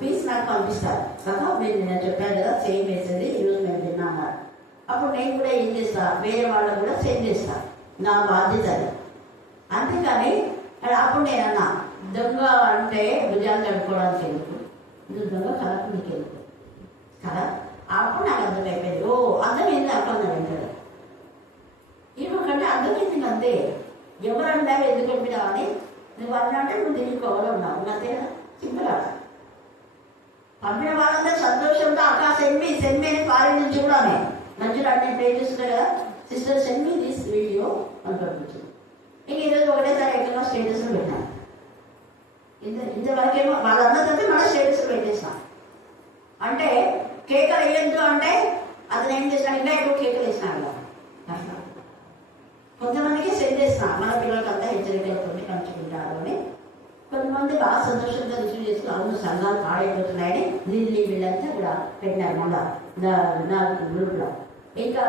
పీస్ నాకు పంపిస్తారు. కాక మీరు నేను చెప్పాను కదా సేమ్ మెసేజ్ ఈరోజు మేము విన్నాము. అప్పుడు నేను కూడా ఏం చేస్తా, వేరే వాళ్ళకు కూడా సెండ్ చేస్తా, నా బాధ్యత. అంతేకాని అప్పుడు నేనన్నా దొంగ అంటే భుజాలు కడుక్కోవడానికి ఎందుకు, నువ్వు దొంగ కలకు నీకు ఎందుకు కదా. అప్పుడు నాకు అర్థమైపోయింది, ఓ అర్థమైంది అర్థం వింటాడు. ఇవ్వకంటే అర్థమైంది అంతే. ఎవరన్నా ఎందుకు పంపినావు అని నువ్వు అన్నా అంటే నువ్వు దీనికి కోవలో ఉన్నావు అంతే కదా, సింపుల్. పంపిన వాళ్ళందరూ సంతోషంతో అక్క సెండ్మీ అని ఫారిన్ నుంచి కూడా మంచిగా అన్ని ప్రే చేస్తున్నారు కదా, సిస్టర్ సెండ్మీ దిస్ వీడియో అని పంపించింది. ఇంక ఈరోజు ఒకటేసారి ఎక్కడో స్టేటస్లో పెట్టాను. ఇంతవరకేమో వాళ్ళందరితో మన స్టేటస్లో పెట్టేసిన. అంటే కేకలు వేయద్దు అంటే అతను ఏం చేసినాడు, ఇంకా ఎక్కువ కేకలు వేసినాడు. కొంతమందికి సెండ్ చేసిన మన పిల్లలకంతా హెచ్చరికలతో పంచుకుంటారు అని. కొంతమంది బాగా సంతోషంగా రిసీవ్ చేసుకుని అవును సంఘాలు పాడైపోతున్నాయని ఢిల్లీ వీళ్ళంతా కూడా పెట్టినారు మళ్ళా నా గ్రూప్లో. ఇంకా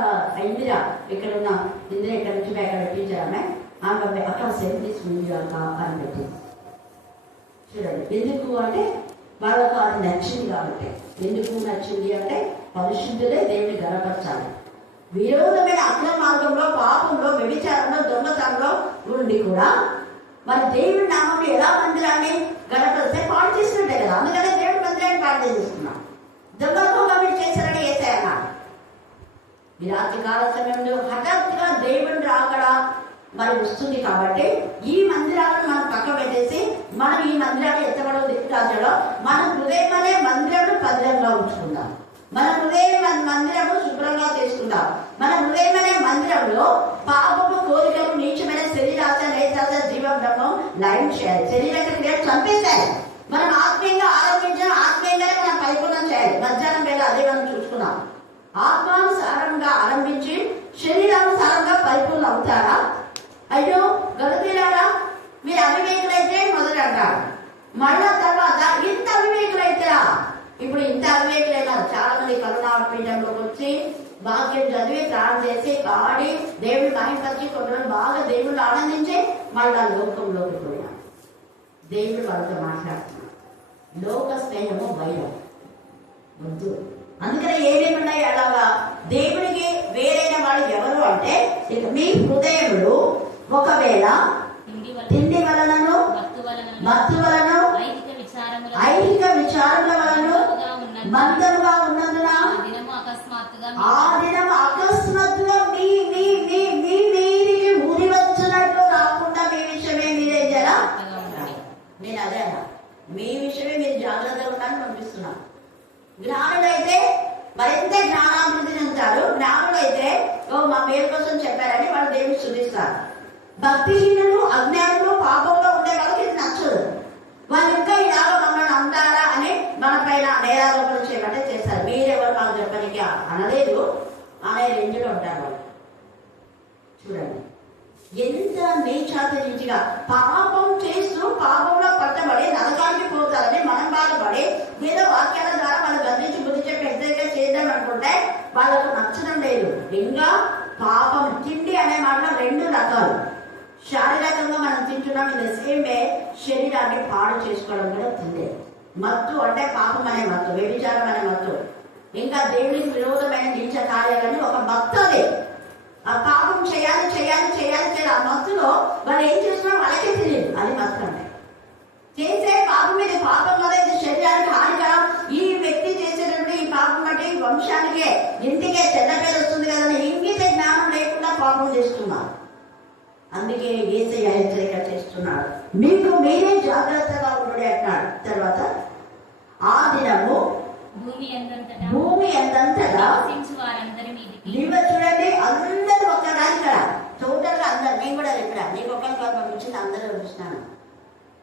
ఇందిరా ఇక్కడ ఉన్న ఇందిరా ఇక్కడ నుంచి అక్కడ పెట్టించారామె, ఆమె అక్కడ సెండ్ తీసుకుంది అని పెట్టింది. చూడండి ఎందుకు అంటే వాళ్ళకు అది నచ్చింది కాబట్టి. ఎందుకు నచ్చింది అంటే పరిశుద్ధులే దేవుని గణపరచాలి. విరోధమైన అక్రమ మార్గంలో, పాపంలో, వ్యభిచారంలో, దొంగతనంలో ఉండి కూడా మరి దేవుడి నామంలో ఎలా మందిరాన్ని గణపరిస్తే పాడు చేసినట్టే కదా. అందుకనే దేవుడి మందిరాన్ని పాడు చేస్తున్నాం. దొంగతనంగా మీరు చేశారని ఏసాయన్నా. ఈ రాత్రి కాల సమయంలో హఠాత్తుగా దేవుని రాకడా మరి వస్తుంది కాబట్టి ఈ మందిరాలను మనం పక్క పెట్టేసి మనం ఈ మందిరాన్ని ఎత్తబడో రాజలో మన హృదయం అనే మందిరాన్ని భద్రంగా ఉంచుకుందాం. మన హృదయం మందిరము శుభ్రంగా చేసుకుందాం. మన హృదయం అనే మందిరంలో పాపపు కోరికలు, నీచమైన శరీరాశ, నేత్రాశ, జీవబ్రహ్మం లైన్ చేయాలి. శరీర క్రియలు చంపేశాయి. మనం ఆత్మీయంగా ఆరోపించిన ఆత్మీయంగానే మనం పరిపూర్ణం చేయాలి. మధ్యాహ్నం వేళ అదే మనం చూసుకున్నాం. ఆత్మానుసారంగా ఆరంభించి శరీరానుసారంగా పరిపూర్ణ అవుతారా? అయ్యో గలతీలారా మీరు అవివేకులైతే మొదలు అంటారు. మళ్ళా తర్వాత ఇంత అవివేకులైతేరా. ఇప్పుడు ఇంత అవివేకులైనారు చాలా మంది. కరోనా పీఠంలోకి వచ్చి వాక్యం చదివి ప్రార్థన చేసి పాడి దేవుడు మహిమపరిచి కొందరు బాగా దేవుళ్ళు ఆనందించి మళ్ళా లోకంలోకి పోయినా దేవుడు వాళ్ళతో మాట్లాడుతున్నాడు. లోక స్నేహము వైరం వద్దు. అందుకనే ఏమేమున్నాయి అలాగా దేవుడికి వేరైన వాడు ఎవరు అంటే మీ హృదయములు ఒకవేళ తిండి వలనను, మత్తు వలన, ఐహిక విచారముల వలన మందముగా ఉన్నందున ఆ దినం అకస్మాత్తుగా మీ మీ మీ మీ మీదికి ఊరి వచ్చినట్లు రాకుండా మీ విషయమే మీరే జరా. నేను అదే అన్నా, మీ విషయమే మీరు జాగ్రత్తగా ఉండాలని పంపిస్తున్నాను. జ్ఞానులైతే మరింత జ్ఞానాభివృద్ధి చెందుతారు. జ్ఞానులైతే మా మేలు కోసం చెప్పారని వాళ్ళు దేవుని స్తుతిస్తారు. భక్తిహీనులు, అజ్ఞానులు, పాపంలో ఉండే వాళ్ళకి ఇది నచ్చదు. వాళ్ళు ఇంకా ఇలాగ మమ్మల్ని అంటారా అని మన పైన నేరారోపణ చేయమంటే చేస్తారు. మీరెవరు మాకు చెప్పడానికి అనలేదు అనే రేంజ్లో ఉంటారు వాళ్ళు. చూడండి ఎంత నీచాతిగా పాపం చేస్తూ పాపంలో పట్టబడి నరకానికి పోతారని మనం బాధపడి ఏదో వాక్యాల ద్వారా వాళ్ళు గర్వించి బుద్ధి చెప్పి హెచ్చరిక చేద్దాం అనుకుంటే వాళ్ళకు నచ్చడం లేదు. ఇంకా పాపం తిండి అనే మాటలో 2 రకాలు. శారీరకంగా మనం తింటున్నాం, ఇది సేమ్ వే శరీరాన్ని పాడు చేసుకోవడం కూడా తిండే. మత్తు అంటే పాపం అనే మత్తు, వ్యభిచారం అనే మత్తు, ఇంకా దేవునికి విరోధమైన నీచ కార్యాలని ఒక మత్తు. అది ఆ పాపం చేయాలి చేయాలి చేయాలి చేయాలి. ఆ మత్తులో వాళ్ళు ఏం చేస్తున్నారో వాళ్ళకే తెలియదు. అది మత్తు అంటే చేసే పాపం మీద పాపం కదా, ఇది శరీరానికి హానికరం. ఈ వ్యక్తి చేసేటప్పుడు ఈ పాపం అంటే ఈ వంశానికే ఇంటికే చెడ్డ పేరు వస్తుంది కదా, ఇంగిత జ్ఞానం లేకుండా పాపం చేస్తున్నారు. అందుకే యేసయ్య హెచ్చరిక చేస్తున్నాడు, మీకు మీరే జాగ్రత్తగా ఉండండి అంటున్నాడు. తర్వాత ఆ దినము భూమి ఎంతంతటా చూడండి, అందరూ ఒక్కడా ఇక్కడ టోటల్ గా అందరు. నేను కూడా ఇక్కడ నీకు ఒక్కరికి పంపించింది, అందరూ చూస్తున్నాను.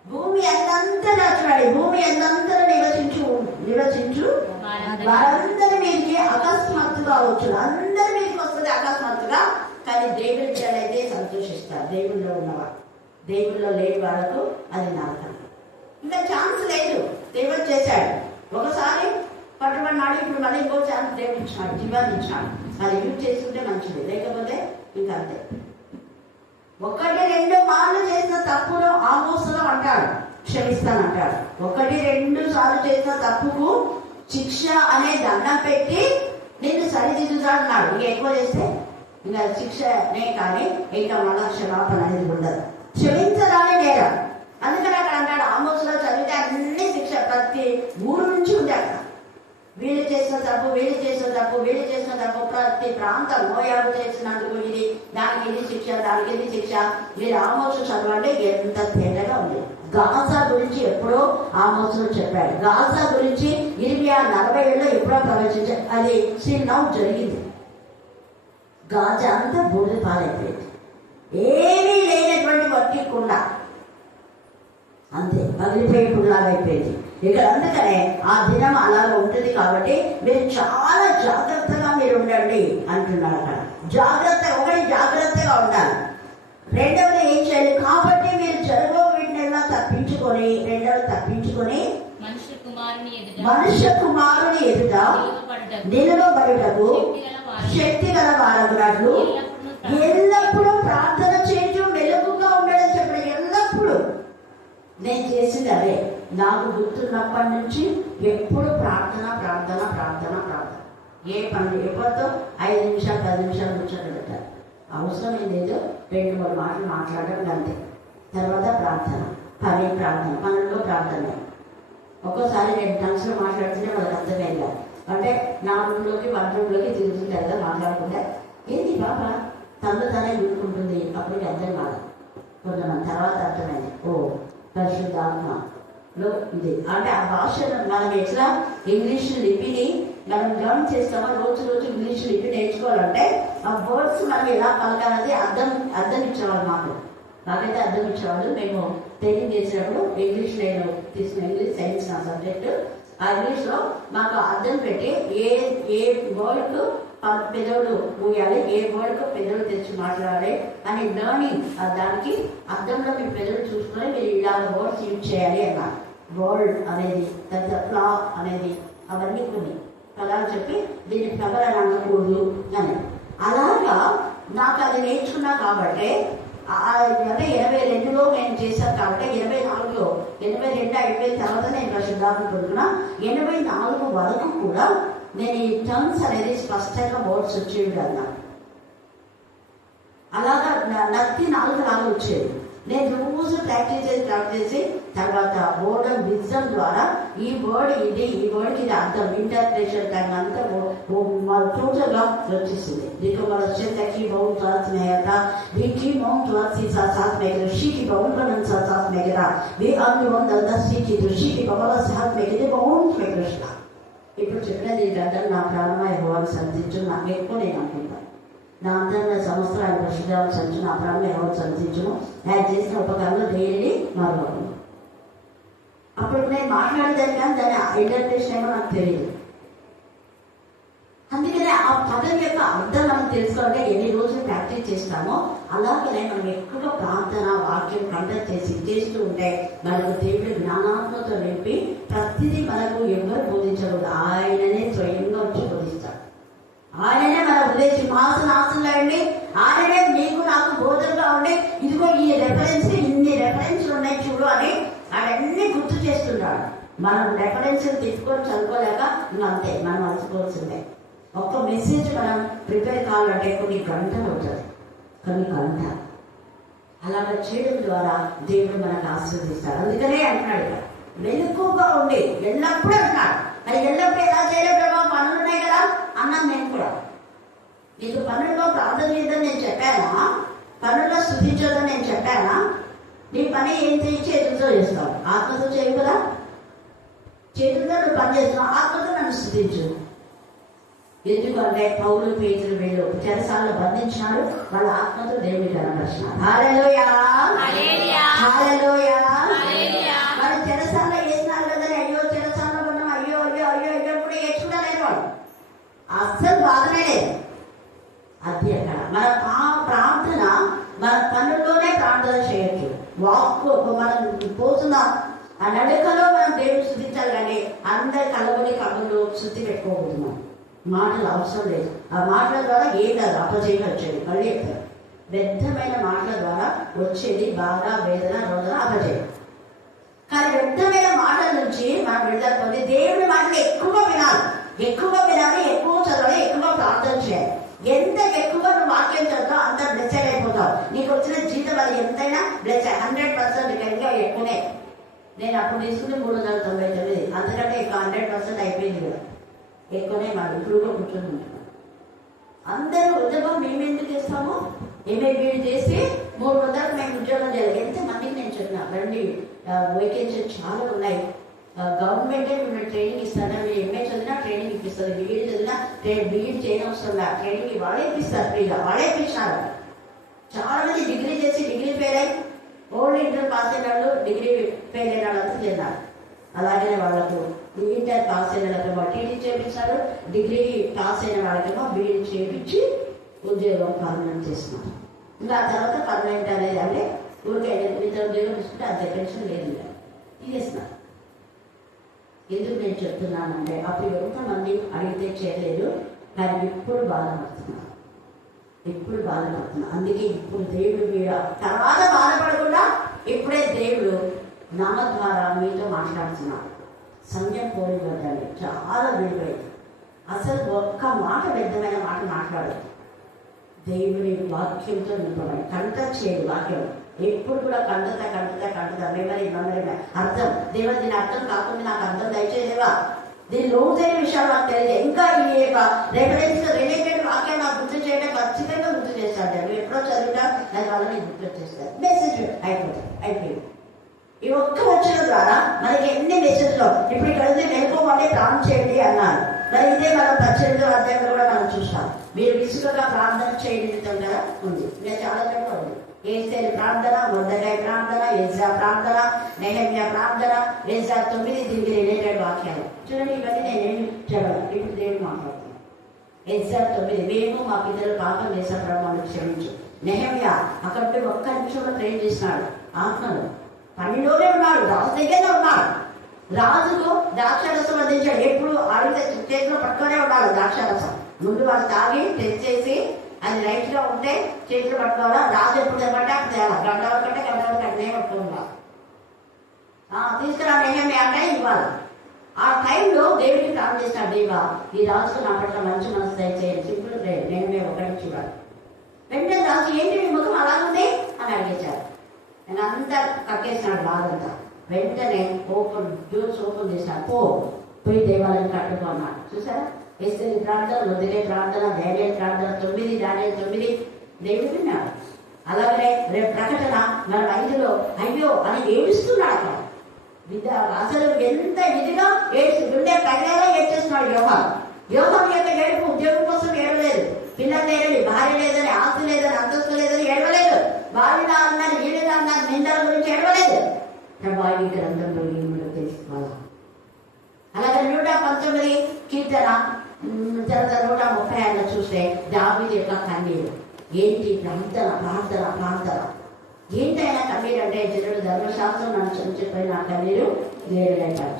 భూమి ఎంతంతటా చూడండి, భూమి ఎంతంతటా నివసించు వారందరి మీదకి అకస్మాత్తుగా వచ్చు. అందరి మీదకి వస్తుంది అకస్మాత్తుగా. కానీ దేవుడి బిడ్డలైతే సంతోషిస్తారు. దేవుళ్ళో ఉన్నవారు, దేవుళ్ళో లేని వాళ్ళకు అది నరకం. ఇంకా ఛాన్స్ లేదు. దేవుడు చేశాడు, ఒకసారి పట్టుబడినాడు, ఇప్పుడు మళ్ళీ ఇంకో ఛాన్స్ దేవుడు ఇచ్చినాడు, జీవాన్ని ఇచ్చినాడు. అది యూజ్ చేసుకుంటే మంచిది, లేకపోతే ఇంకా అంతే. 1-2 మార్లు చేసిన తప్పును ఆమోసలో అంటాడు, క్షమిస్తానంటాడు. 1-2 సార్లు చేసిన తప్పుకు శిక్ష అనే దండం పెట్టి నిన్ను సరిదిద్దుతాడు. ఇంకా ఎక్కువ చేస్తే ఇంకా శిక్షనే కానీ ఇంకా మళ్ళా క్షమాపణ అనేది ఉండదు. క్షమించడానే నేరం. అందుకని అక్కడ అంటాడు, ఆమోసులో చదివితే అన్ని శిక్ష ప్రతి ఊరు నుంచి ఉంది అక్కడ. వీళ్ళు చేసిన తప్పు, వీళ్ళు చేసిన తప్పు, వీళ్ళు చేసిన తప్పు, ప్రతి ప్రాంతం మోయాబు చేసినందుకు ఇది, దానికి ఇది శిక్ష, దానికి ఇది శిక్ష. మీరు ఆమోసు చదవండి, ఎంత తేడాగా ఉంది. గాజా గురించి ఎప్పుడో ఆమోసులో చెప్పాడు. గాజా గురించి 40 ఏళ్ళు ఎప్పుడో ప్రవేశించాడు. అది సిన్నౌ జరిగింది. గాజా అంతా బూడిద పాలైపోయింది. ఏమీ లేనటువంటి వట్టి కుండ, అంతే పగిలిపోయే కుండలాగా అయిపోయింది ఇక్కడ. అందుకనే ఆ దినం అలాగ ఉంటుంది. కాబట్టి మీరు చాలా జాగ్రత్తగా మీరు ఉండండి అంటున్నారు అక్కడ. జాగ్రత్తగా ఉండాలి. రెండవది ఏం చేయాలి? కాబట్టి మీరు జరగో వీటినెల్లా తప్పించుకొని, మనుష్య కుమారుని ఎదుట నిలవబడుటకు శక్తి గల వారగునట్లు ఎల్లప్పుడూ ప్రార్థన చేయటం, మెలకుగా ఉండడం చెప్పడం. ఎల్లప్పుడూ నేను చేసింది అదే. నాకు గుర్తున్నప్పటి నుంచి ఎప్పుడు ప్రార్థన. ఏ పని ఎవరితో 5 నిమిషాలు 10 నిమిషాలు కూర్చోబెడతారు. అవసరం ఏదేదో 2-3 మాటలు మాట్లాడడం అంతే. తర్వాత ప్రార్థన, పనుల్లో ప్రార్థన. ఒక్కోసారి నేను టంగ్స్లో మాట్లాడుతుంటే వాళ్ళకి అర్థమైందా అంటే నా రూమ్లోకి 1 రూమ్లోకి తిరుగుతుంటారు కదా మాట్లాడుకుంటే, ఏంటి బాబా తనే వినుకుంటుంది. అప్పటికి అర్థం కాదు. కొంతమంది తర్వాత అర్థమైంది, ఓ పరిశుద్ధాత్మలో ఇది అంటే ఆ భాషను మనం ఎట్లా ఇంగ్లీష్ లిపిని మనం లర్న్ చేస్తామో, రోజు ఇంగ్లీష్ లిపి నేర్చుకోవాలంటే ఆ వర్డ్స్ మనం ఎలా పలకాలనేది అర్థం ఇచ్చేవాళ్ళు. నాకైతే అర్థం ఇచ్చేవాళ్ళు. మేము ట్రైనింగ్ చేసినప్పుడు ఇంగ్లీష్ నేను తీసుకున్న ఇంగ్లీష్ సైన్స్ నా సబ్జెక్టు. ఆ ఇంగ్లీష్లో మాకు అర్థం పెట్టి ఏ వర్డ్కు పెదవులు మూయాలి, ఏ వర్డ్కు పెదవులు తెచ్చి మాట్లాడాలి అని లర్నింగ్. దానికి అర్థంలో మీ పెదవులు చూసుకొని మీరు ఇలాగ వర్డ్స్ యూజ్ చేయాలి అన్నారు. వర్డ్ అనేది, తర్వాత ఫ్లా అనేది, అవన్నీ కొన్ని పదాలు చెప్పి దీన్ని ఫ్లవర్ అని అనకూడదు అని. అలాగా నాకు అది నేర్చుకున్నా కాబట్టి అంటే 82లో నేను చేశాను కాబట్టి 84లో 82 అయిపోయిన తర్వాత నేను పరిశుద్ధాత్మ పొందుకున్నా. 84 వరకు కూడా నేను ఈ టర్మ్స్ అనేది స్పష్టంగా వర్డ్స్ వచ్చేవి అన్నా. అలాగా నత్తి 4 వచ్చేది. నేను రోజు ప్రాక్టీస్ చేసి తర్వాత వర్డ్ ఆఫ్ విజ్డమ్ ద్వారా ఈ వర్డ్ ఇది, ఈ వర్డ్కి ఇది అర్థం, ఇంటర్ప్రిటేషన్ టైం అంతా టోటల్గా వచ్చేసింది. దీనికి మన की बहुत साथ में आया था की मौत वासी साथ में के ऋषि की बहुत बनन साथ में के रा वे अन्य वन दस्ती की ऋषि की बबला साथ में के बहुत में कृष्ण ఇప్పుడు చెప్పినది ఏంటంటే నా ప్రాణమా యెహోవాను సంధించు. నాకు ఎక్కువ నేను అనుకుంటాను నా అంతర్గత సంవత్సరాలు పరిశుద్ధాలు సంచు నా ప్రాణం యెహోవాను సంధించును. ఆయన చేసిన ఉపకారంలో డైలీ మరొకను. అప్పుడు నేను మాట్లాడేదాన్ని కానీ దాని ఇంటర్ప్రిటేషన్ ఏమో నాకు తెలియదు. అందుకనే ఆ పదం యొక్క అర్థం మనం తెలుసుకోవాలంటే ఎన్ని రోజులు ప్రాక్టీస్ చేస్తామో అలాగనే మనం ఎక్కువగా ప్రార్థన వాక్యం కండక్ట్ చేస్తూ ఉంటే మనకు దేవుడు జ్ఞానాత్మతో నింపి ప్రతిదీ మనకు ఎవరు బోధించకూడదు, ఆయననే స్వయంగా వచ్చి బోధిస్తాడు. ఆయననే మన హృదయ సింహాసనాసనంలో ఉండి ఆయననే మీకు నాకు బోధనగా ఉండి ఇదిగో ఈ రెఫరెన్స్ ఇన్ని రెఫరెన్స్లు ఉన్నాయి చూడు అని అవన్నీ గుర్తు చేస్తున్నాడు. మనం రెఫరెన్స్ తీసుకొని చదువుకోలేక అంతే మనం మర్చిపోవాల్సిందే. ఒక్క మెసేజ్ మనం ప్రిపేర్ కావాలంటే కొన్ని గంటలు అవుతుంది, అలాగ చేయడం ద్వారా దేవుడు మనకు ఆశీర్వదిస్తాడు. అందుకనే అంటున్నాడు వెనుకగా ఉండి ఎల్లప్పుడూ అంటున్నాడు. మరి ఎల్లప్పుడూ ఎలా చేయలేవు, పనులు ఉన్నాయి కదా అన్నాను నేను కూడా. నీకు పనుల్లో ప్రార్థన చేయదని నేను చెప్పానా, పనుల్లో స్తుతించొద్దని నేను చెప్పానా? నీ పని ఏం చేతులతో చేస్తావు, ఆత్మతో చేయవు కదా. చేతులతో నువ్వు పని చేస్తున్నావు, ఆత్మతో నన్ను స్తుతించు. ఎందుకంటే పౌలు పేతురు వీళ్ళు చెరసాలలో బంధించినారు, వాళ్ళ ఆత్మతో దేవుని కనపరిచినారు. హల్లెలూయా హల్లెలూయా. వాళ్ళు చెరసాలలో వేసినారు కదా, అయ్యో చెరసాలలో ఉన్నాం, అయ్యో అయ్యో అయ్యో అయ్యో కూడా ఏడ్చుకోలేదు వాళ్ళు, అస్సలు బాధనే లేదు. అది అక్కడ మన ప్రార్థన మన పనుల్లోనే ప్రార్థన చేయొచ్చు. వాక్కు మనం పోతున్నాం ఆ నడకలో మనం దేవుడు స్తుతించాలి, కానీ అందరి కలవని కబుర్లు శుద్ధి పెట్టుకోబోతున్నాం. మాటలు అవసరం లేదు. ఆ మాటల ద్వారా ఏది అపజయం వచ్చేది, మళ్ళీ చెప్తారు, వ్యర్థమైన మాటల ద్వారా వచ్చేది బాధ, వేదన, రోదన, అపజయం. కానీ వ్యర్థమైన మాటల నుంచి మనం విడుదల పొంది దేవుడి మాటలు ఎక్కువగా వినాలి, ఎక్కువ చదవాలి, ఎక్కువ ప్రార్థన చేయాలి. ఎంత ఎక్కువగా నువ్వు వాక్యం చదువుతావు అంత బ్లెస్సెడ్ అయిపోతావు. నీకు వచ్చిన జీతం అది ఎంతైనా బ్లెస్ 100% ఇంకా ఎక్కువనే. నేను అప్పుడు తీసుకుంటే 399, అంతకంటే ఎక్కువ 100% అయిపోయింది కదా, ఎక్కువనే మాకు ఇప్పుడు కూర్చొని ఉంటున్నాం. అందరూ ఉద్యోగం మేమెందుకు చేస్తాము, వీడు చేసి 300 మేము ఉద్యోగం చేయాలి. ఎంతమందికి నేను చెప్పిన రండి, వేకెన్సీ చాలా ఉన్నాయి, గవర్నమెంటే మిమ్మల్ని ట్రైనింగ్ ఇస్తారా, మీరు ఎంఏ చదివినా ట్రైనింగ్ ఇప్పిస్తారు, బీఈడి చదివినా బీఈడి చేయడం అవసరం లేదు, ట్రైనింగ్ వాళ్ళే ఇప్పిస్తారు ఫ్రీగా, వాళ్ళే ఇప్పించినారు. చాలా మంది డిగ్రీ చేసి డిగ్రీ ఫెయిల్ అయ్యి ఓల్డ్ ఇంటర్ పాస్ అయిన వాళ్ళు డిగ్రీ ఫెయిల్ అయిన వాళ్ళంతా చేన్నారు. అలాగే వాళ్ళకు ఇంటర్ పాస్ అయిన వాళ్ళకేమో టీడీ చేయించారు, డిగ్రీ పాస్ అయిన వాళ్ళకేమో బీఈడి చేయించి ఉద్యోగం పర్మనెంట్ చేస్తున్నారు. ఇంకా ఆ తర్వాత పర్మనెంట్ అనేది అంటే ఊరికే ఉద్యోగం తీసుకుంటే అంత పెన్షన్ లేదు, తీసేస్తున్నారు. ఎందుకు నేను చెప్తున్నానంటే అప్పుడు ఎంతమంది అడిగితే చేయలేదు, కానీ ఇప్పుడు బాధపడుతున్నారు. అందుకే ఇప్పుడు దేవుడు మీద తర్వాత బాధపడకుండా ఇప్పుడే దేవుడు నామ ద్వారా మీతో మాట్లాడుతున్నాడు. సమయం పోలివద్దండి, చాలా విలువైంది. అసలు ఒక్క మాట వ్యర్థమైన మాట మాట్లాడదు. దేవుని వాక్యంతో నింపబడి కంట చేయదు. వాక్యం ఎప్పుడు కూడా కంటత మెమరీ అర్థం. దేవుడు దీని అర్థం కాకుండా నాకు అర్థం దయచేదేవా, దీని లోతైన విషయాలు నాకు తెలియదు. ఇంకా ఈ రెఫరెన్స్ రిలేటెడ్ వాక్యం నాకు గుర్తు చేయడం ఖచ్చితంగా గుర్తు చేస్తాడు. నువ్వు ఎప్పుడో చదివినా దాని వాళ్ళని గుర్తు చేస్తారు. మెసేజ్ అయిపోయింది. ఈ ఒక్క వచ్చిన ద్వారా మనకి ఎన్ని మెసేజ్లో ఇప్పుడు ఇక్కడ వెళ్ళిపోవాలి ప్రార్థన చేయండి అన్నారు. మరి ఇదే మనం 18వ అధ్యాయంలో కూడా మనం చూస్తాం. మీరు విసుగగా ప్రార్థన చేయడం ఉంది. నేను చాలా చోట్ల ఉంది. ఏసేలు ప్రార్థన, మొర్దెకై ప్రార్థన, ఎజ్రా ప్రార్థన, నెహెమ్యా ప్రార్థన, ఎజ్రా 9 దీనికి రిలేటెడ్ వాక్యాలు చూడండి. ఇవన్నీ నేనేమి చదవాలి, ఇప్పుడు దేవుడు మాట్లాడుతున్నాను. ఎజ్రా 9 మేము మా పిల్లలు పాపం చేసిన ప్రభావాన్ని క్షమించు. నెహెమ్యా అక్కడ ఒక్క నిమిషంలో ప్రేమ చేసినాడు. ఆత్మలో పనిలోనే ఉన్నాడు, రాజు దగ్గరనే ఉన్నాడు. రాజుకు ద్రాక్షరసం అందించాడు. ఎప్పుడు అడిగితే చేతిలో పట్టుకునే ఉండాలి ద్రాక్షరసం. ముందు వాళ్ళు తాగి టెస్ట్ చేసి అది రైట్ గా ఉంటే చేతులు పట్టుకోవాలా. రాజు ఎప్పుడు తెమ్మంటే అప్పుడు తేవాలి. గంట వరకు అట్నే పట్టుకోవాలి. తీసుకురా నెహెమ్యా అంటే ఇవ్వాలి. ఆ టైంలో దేవుడికి ప్రార్థన చేస్తాడు, దేవా ఈ రాజుకు నా పట్ల మంచి మనసు దయచేయండి. సింపుల్ నెహెమ్యా ఒకటి చూడాలి. వెంటనే రాజు ఏంటి మీ ముఖం అలాగుంది అని అడిగేశారు. నేను అంతా కట్టేసినాడు బాధంతా. వెంటనే డోర్స్ ఓపెన్ చేశాడు. పోయి దేవాలయం కట్టుకో అన్నాడు. చూసారా, ఎస్తేరి ప్రార్థన, వదిలే ప్రార్థన, డానియేలు ప్రార్థన 9, డానియేలు 9 దేవుడు విన్నాడు. అలాగనే రేపు ప్రకటన మన 5లో అయ్యో అని ఏడుస్తున్నాడు. అక్కడ అసలు ఎంత ఇదిగా గుండె కళ్ళలో ఏడ్చేస్తున్నాడు యోహాను. యోహాను యొక్క ఏడుపు ఉద్యోగం కోసం ఏడవలేదు, పిల్లలు లేదని, భార్య లేదని, ఆస్తి లేదని, అంతస్తు లేదని ఏడవలేదు, వాళ్ళ అన్నారు వీళ్ళ అన్నారు నిందల గురించి ఏడవలేదు. ప్రభావి గ్రంథంలో ఏమిటో తెలుసుకోవాలి. అలాగే 119 కీర్తన తర్వాత 136 చూస్తే దావీదు యొక్క కన్నీరు ఏంటి? ప్రార్థన ప్రార్థన ప్రార్థన. ఏంటైనా కన్నీరు అంటే జనుడు ధర్మశాస్త్రం నన్ను చనిపోయి నా కన్నీరు వేరేటారు.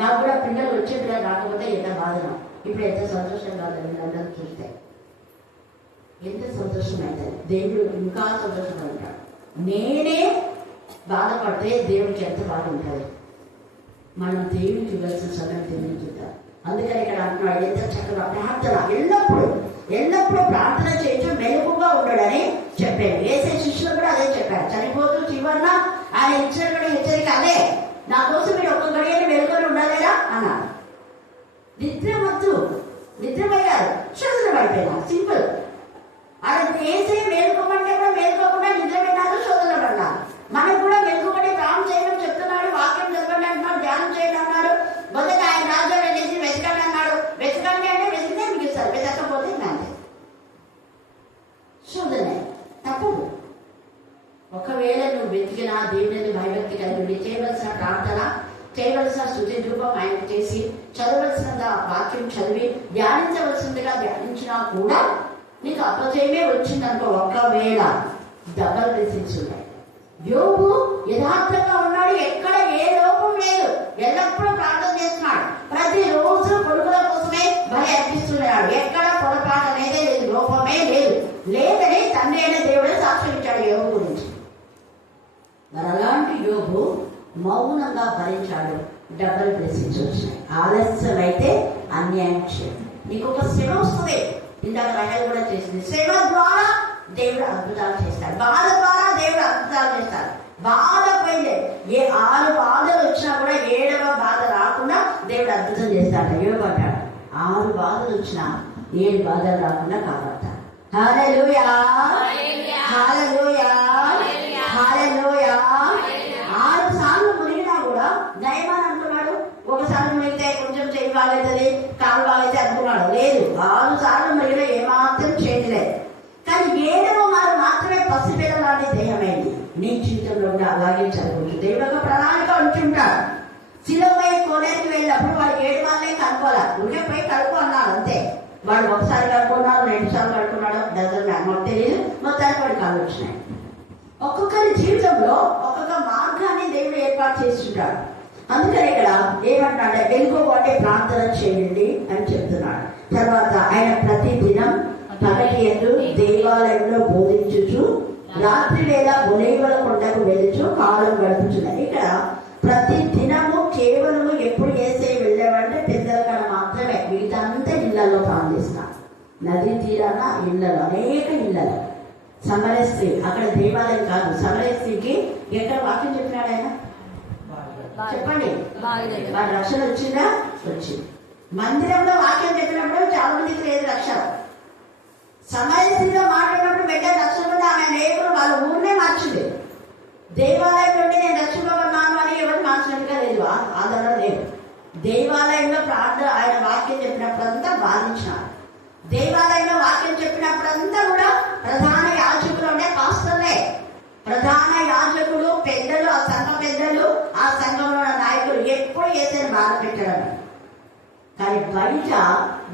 నాకు కూడా పిల్లలు వచ్చే పిల్లలు రాకపోతే ఎంత బాధన. ఇప్పుడు ఎంత సంతోషంగా వీళ్ళందరూ చూస్తే ఎంత సంతోషం అవుతుంది. దేవుడు ఇంకా సంతోషంగా ఉంటాడు. నేనే బాధపడితే దేవుడికి ఎంత బాధ ఉంటుంది. మనం దేవుడికి ఇవ్వాల్సిన సమయం తెలియజేద్దాం. అందుకని ఇక్కడ అంటున్నాడు ఎంత చక్కగా ప్రార్థన, ఎల్లప్పుడూ ప్రార్థన చేయొచ్చు, మెలకుగా ఉండడని చెప్పాడు. ఏసే శిష్యులు కూడా అదే చెప్పారు. చనిపోతూ చివరిన ఆయన ఇచ్చినటువంటి హెచ్చరిక అదే, నా కోసం మీరు ఒక్క గడియని మెలుకొని ఉండాలేరా అన్నారు. నిద్రమద్దు, నిద్రపోయారు, శోధన అయిపోయినా సింపుల్. ఆయన ఏసే మేలుకోమంటే కూడా మేలుకోకుండా నిద్ర పెట్టారు, శోధన పడ్డారు. మనకు కూడా మెలుకోబడి ప్రాణం చేయడం చెప్తున్నాడు. వాక్యం చదవండి అంటున్నాడు, ధ్యానం చేయండి అన్నాడు. మొదట ఆయన రాజ్యం వెళ్ళేసి వెతకండి అన్నాడు. వెతకండి అంటే వెతికితే మీకు ఇస్తారు, వెతకపోతే అంతే. శోధనే తప్పదు. ఒకవేళ నువ్వు వెతికినా దేవుని భయభక్తి కలిగి చేయవలసిన ప్రార్థన, చేయవలసిన స్తుతి రూపం ఆయన చేసి, చదవలసిన వాక్యం చదివి ధ్యానించవలసిందిగా ధ్యానించినా కూడా నీకు అపజయమే వచ్చిందనుకో, ఒకవేళ డబల్ బ్లెస్సింగ్స్ ఉన్నాయి. యోబు యథార్థంగా ఉన్నాడు, ఎక్కడ ఏ లోపం లేదు, ఎల్లప్పుడూ ప్రార్థన చేస్తున్నాడు. ప్రతిరోజు కొడుకుల కోసమే బలి అర్పిస్తున్నాడు. ఎక్కడ పొరపాటు అనేదే లేదు, లోపమే లేదని తండ్రి అయిన దేవుడే సాక్ష్యం ఇచ్చాడు యోబు గురించి. మరి అలాంటి యోబు మౌనంగా భరించాడు. డబల్ బ్లెస్సింగ్స్ వచ్చినాయి. ఆలస్యం అయితే అన్యాయం చేయదు. నీకు ఒక శ్రమ వస్తుంది. ఇందాక రహల్ కూడా చేసింది. శ్రమ ద్వారా దేవుడు అద్భుతాలు చేస్తాడు, బాధ ద్వారా దేవుడు అద్భుతాలు చేస్తాడు. బాధ పోయిందే, ఏ 6 బాధలు వచ్చినా కూడా 7వ బాధ రాకుండా దేవుడు అద్భుతం చేస్తాడు. యోబు అంటాడు 6 బాధలు వచ్చినా 7 బాధలు రాకుండా కాపాడతాడు. హల్లెలూయా, హల్లెలూయా, హల్లెలూయా. 6 సార్లు మునిగినా కూడా నయమని అంటున్నాడు. ఒకసారి మునిగితే కొంచెం చేయి బాగైతుంది, కాలు బాగైతే అనుకున్నాడు. లేదు, 6 సార్లు మునిగినా ఏమాత్రం చేయలేదు. కానీ 7వ మారు మాత్రమే పసిపిల్ల లాంటి దేహమైంది. నీ జీవితంలో కూడా అలాగే చదువుకుంటు దేవుడు ఒక ప్రణాళిక ఉంటుంటాడు. శిలువపై కోనేరుకి వెళ్ళినప్పుడు వాడు 7 వాళ్ళే కనుక్కోవాలి. ఊరికే పోయి కడుక్కో అన్నారు అంతే. వాడు ఒకసారి కడుక్కున్నాడు, 2 సార్లు కడుక్కున్నాడు, డజన్ మాకు తెలియదు. మొత్తానికి వాడు కాళ్ళు వచ్చినాయి. ఒక్కొక్కరి జీవితంలో ఒక్కొక్క మార్గాన్ని దేవుడు ఏర్పాటు చేస్తుంటాడు. అందుకని ఇక్కడ ఏమంటున్నాడు, వెలుగుబాటే ప్రార్థన చేయండి అని చెప్తున్నాడు. తర్వాత ఆయన ప్రతి దినం పగటి యందు దేవాలయంలో బోధించుచు, రాత్రి వేళ ఒలీవల కొండకు వెళుచు కాలం గడుపుతున్నది. ఇక్కడ ప్రతి దినము కేవలము ఎప్పుడు వేసే వెళ్ళేవంటే పెద్దల కాడ మాత్రమే, మిగతా అంతా ఇళ్లలో ప్రార్థిస్తున్నాం. నదీ తీరాన ఇళ్లలో, అనేక ఇళ్లలో. సమరయ స్త్రీ, అక్కడ దేవాలయం కాదు, సమరయ స్త్రీకి ఎక్కడ వాక్యం చెప్పినాడు ఆయన చెప్పండి. వాడి రక్షణ వచ్చిందా? వచ్చింది. మందిరంలో వాక్యం చెప్పినప్పుడు చాలా మందికి లేదు రక్షణ. సమరయ స్త్రీలో మాట్లాడినప్పుడు వెంటనే రక్షణ కూడా ఆమె లేకుండా వాళ్ళ ఊరినే మార్చింది. దేవాలయం నుండి నేను రక్షింపబడినాను అని ఎవరు మార్చినట్టుగా లేదు, ఆధారం లేదు. దేవాలయంలో ప్రార్థన ఆయన వాక్యం చెప్పినప్పుడంతా బాధించినారు. దేవాలయంలో వాక్యం చెప్పినప్పుడంతా కూడా ప్రధాన యాజకులు అంటే పాస్టర్లే. ప్రధాన యాజకులు, పెద్దలు, ఆ సంఘ పెద్దలు, ఆ సంఘంలో ఉన్న నాయకులు ఎప్పుడు ఏదైనా బాధ పెట్టడం. కానీ బయట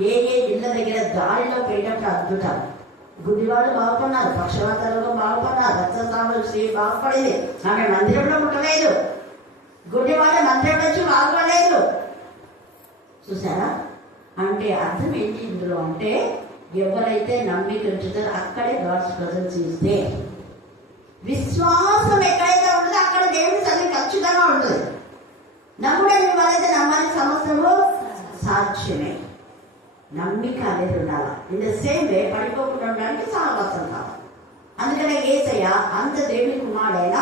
ఏ ఇళ్ళ దగ్గర దారిలో పోయినప్పుడు అద్భుతం. గుడ్డివాళ్ళు బాగుపడినారు, పక్షవాతాలలో బాగుపడినారు, రక్తస్రావం స్త్రీ బాగుపడింది. ఆమె మందిరంలో పుట్టలేదు, గుడ్డివాళ్ళు మందిరంలో వచ్చి బాగుపడలేదు. చూసారా? అంటే అర్థం ఏంటి ఇందులో అంటే, ఎవరైతే నమ్మిక ఉంచుతారో అక్కడే గాడ్స్ ప్రెజెన్స్ ఇస్తే, విశ్వాసం ఎక్కడైతే ఉంటుందో అక్కడ దేవుడి సన్నిధి ఖచ్చితంగా ఉంటుంది. నమ్ముడని వాళ్ళైతే నమ్మని సమస్తము సాధ్యమే. నమ్మిక అనేది ఉండాలి. ఇన్ ద సేమ్ వే పడిపోకుండా ఉండడానికి సహవాసం కావాలి. అందుకనే యేసయ్య అంత దేవుని కుమారుడైన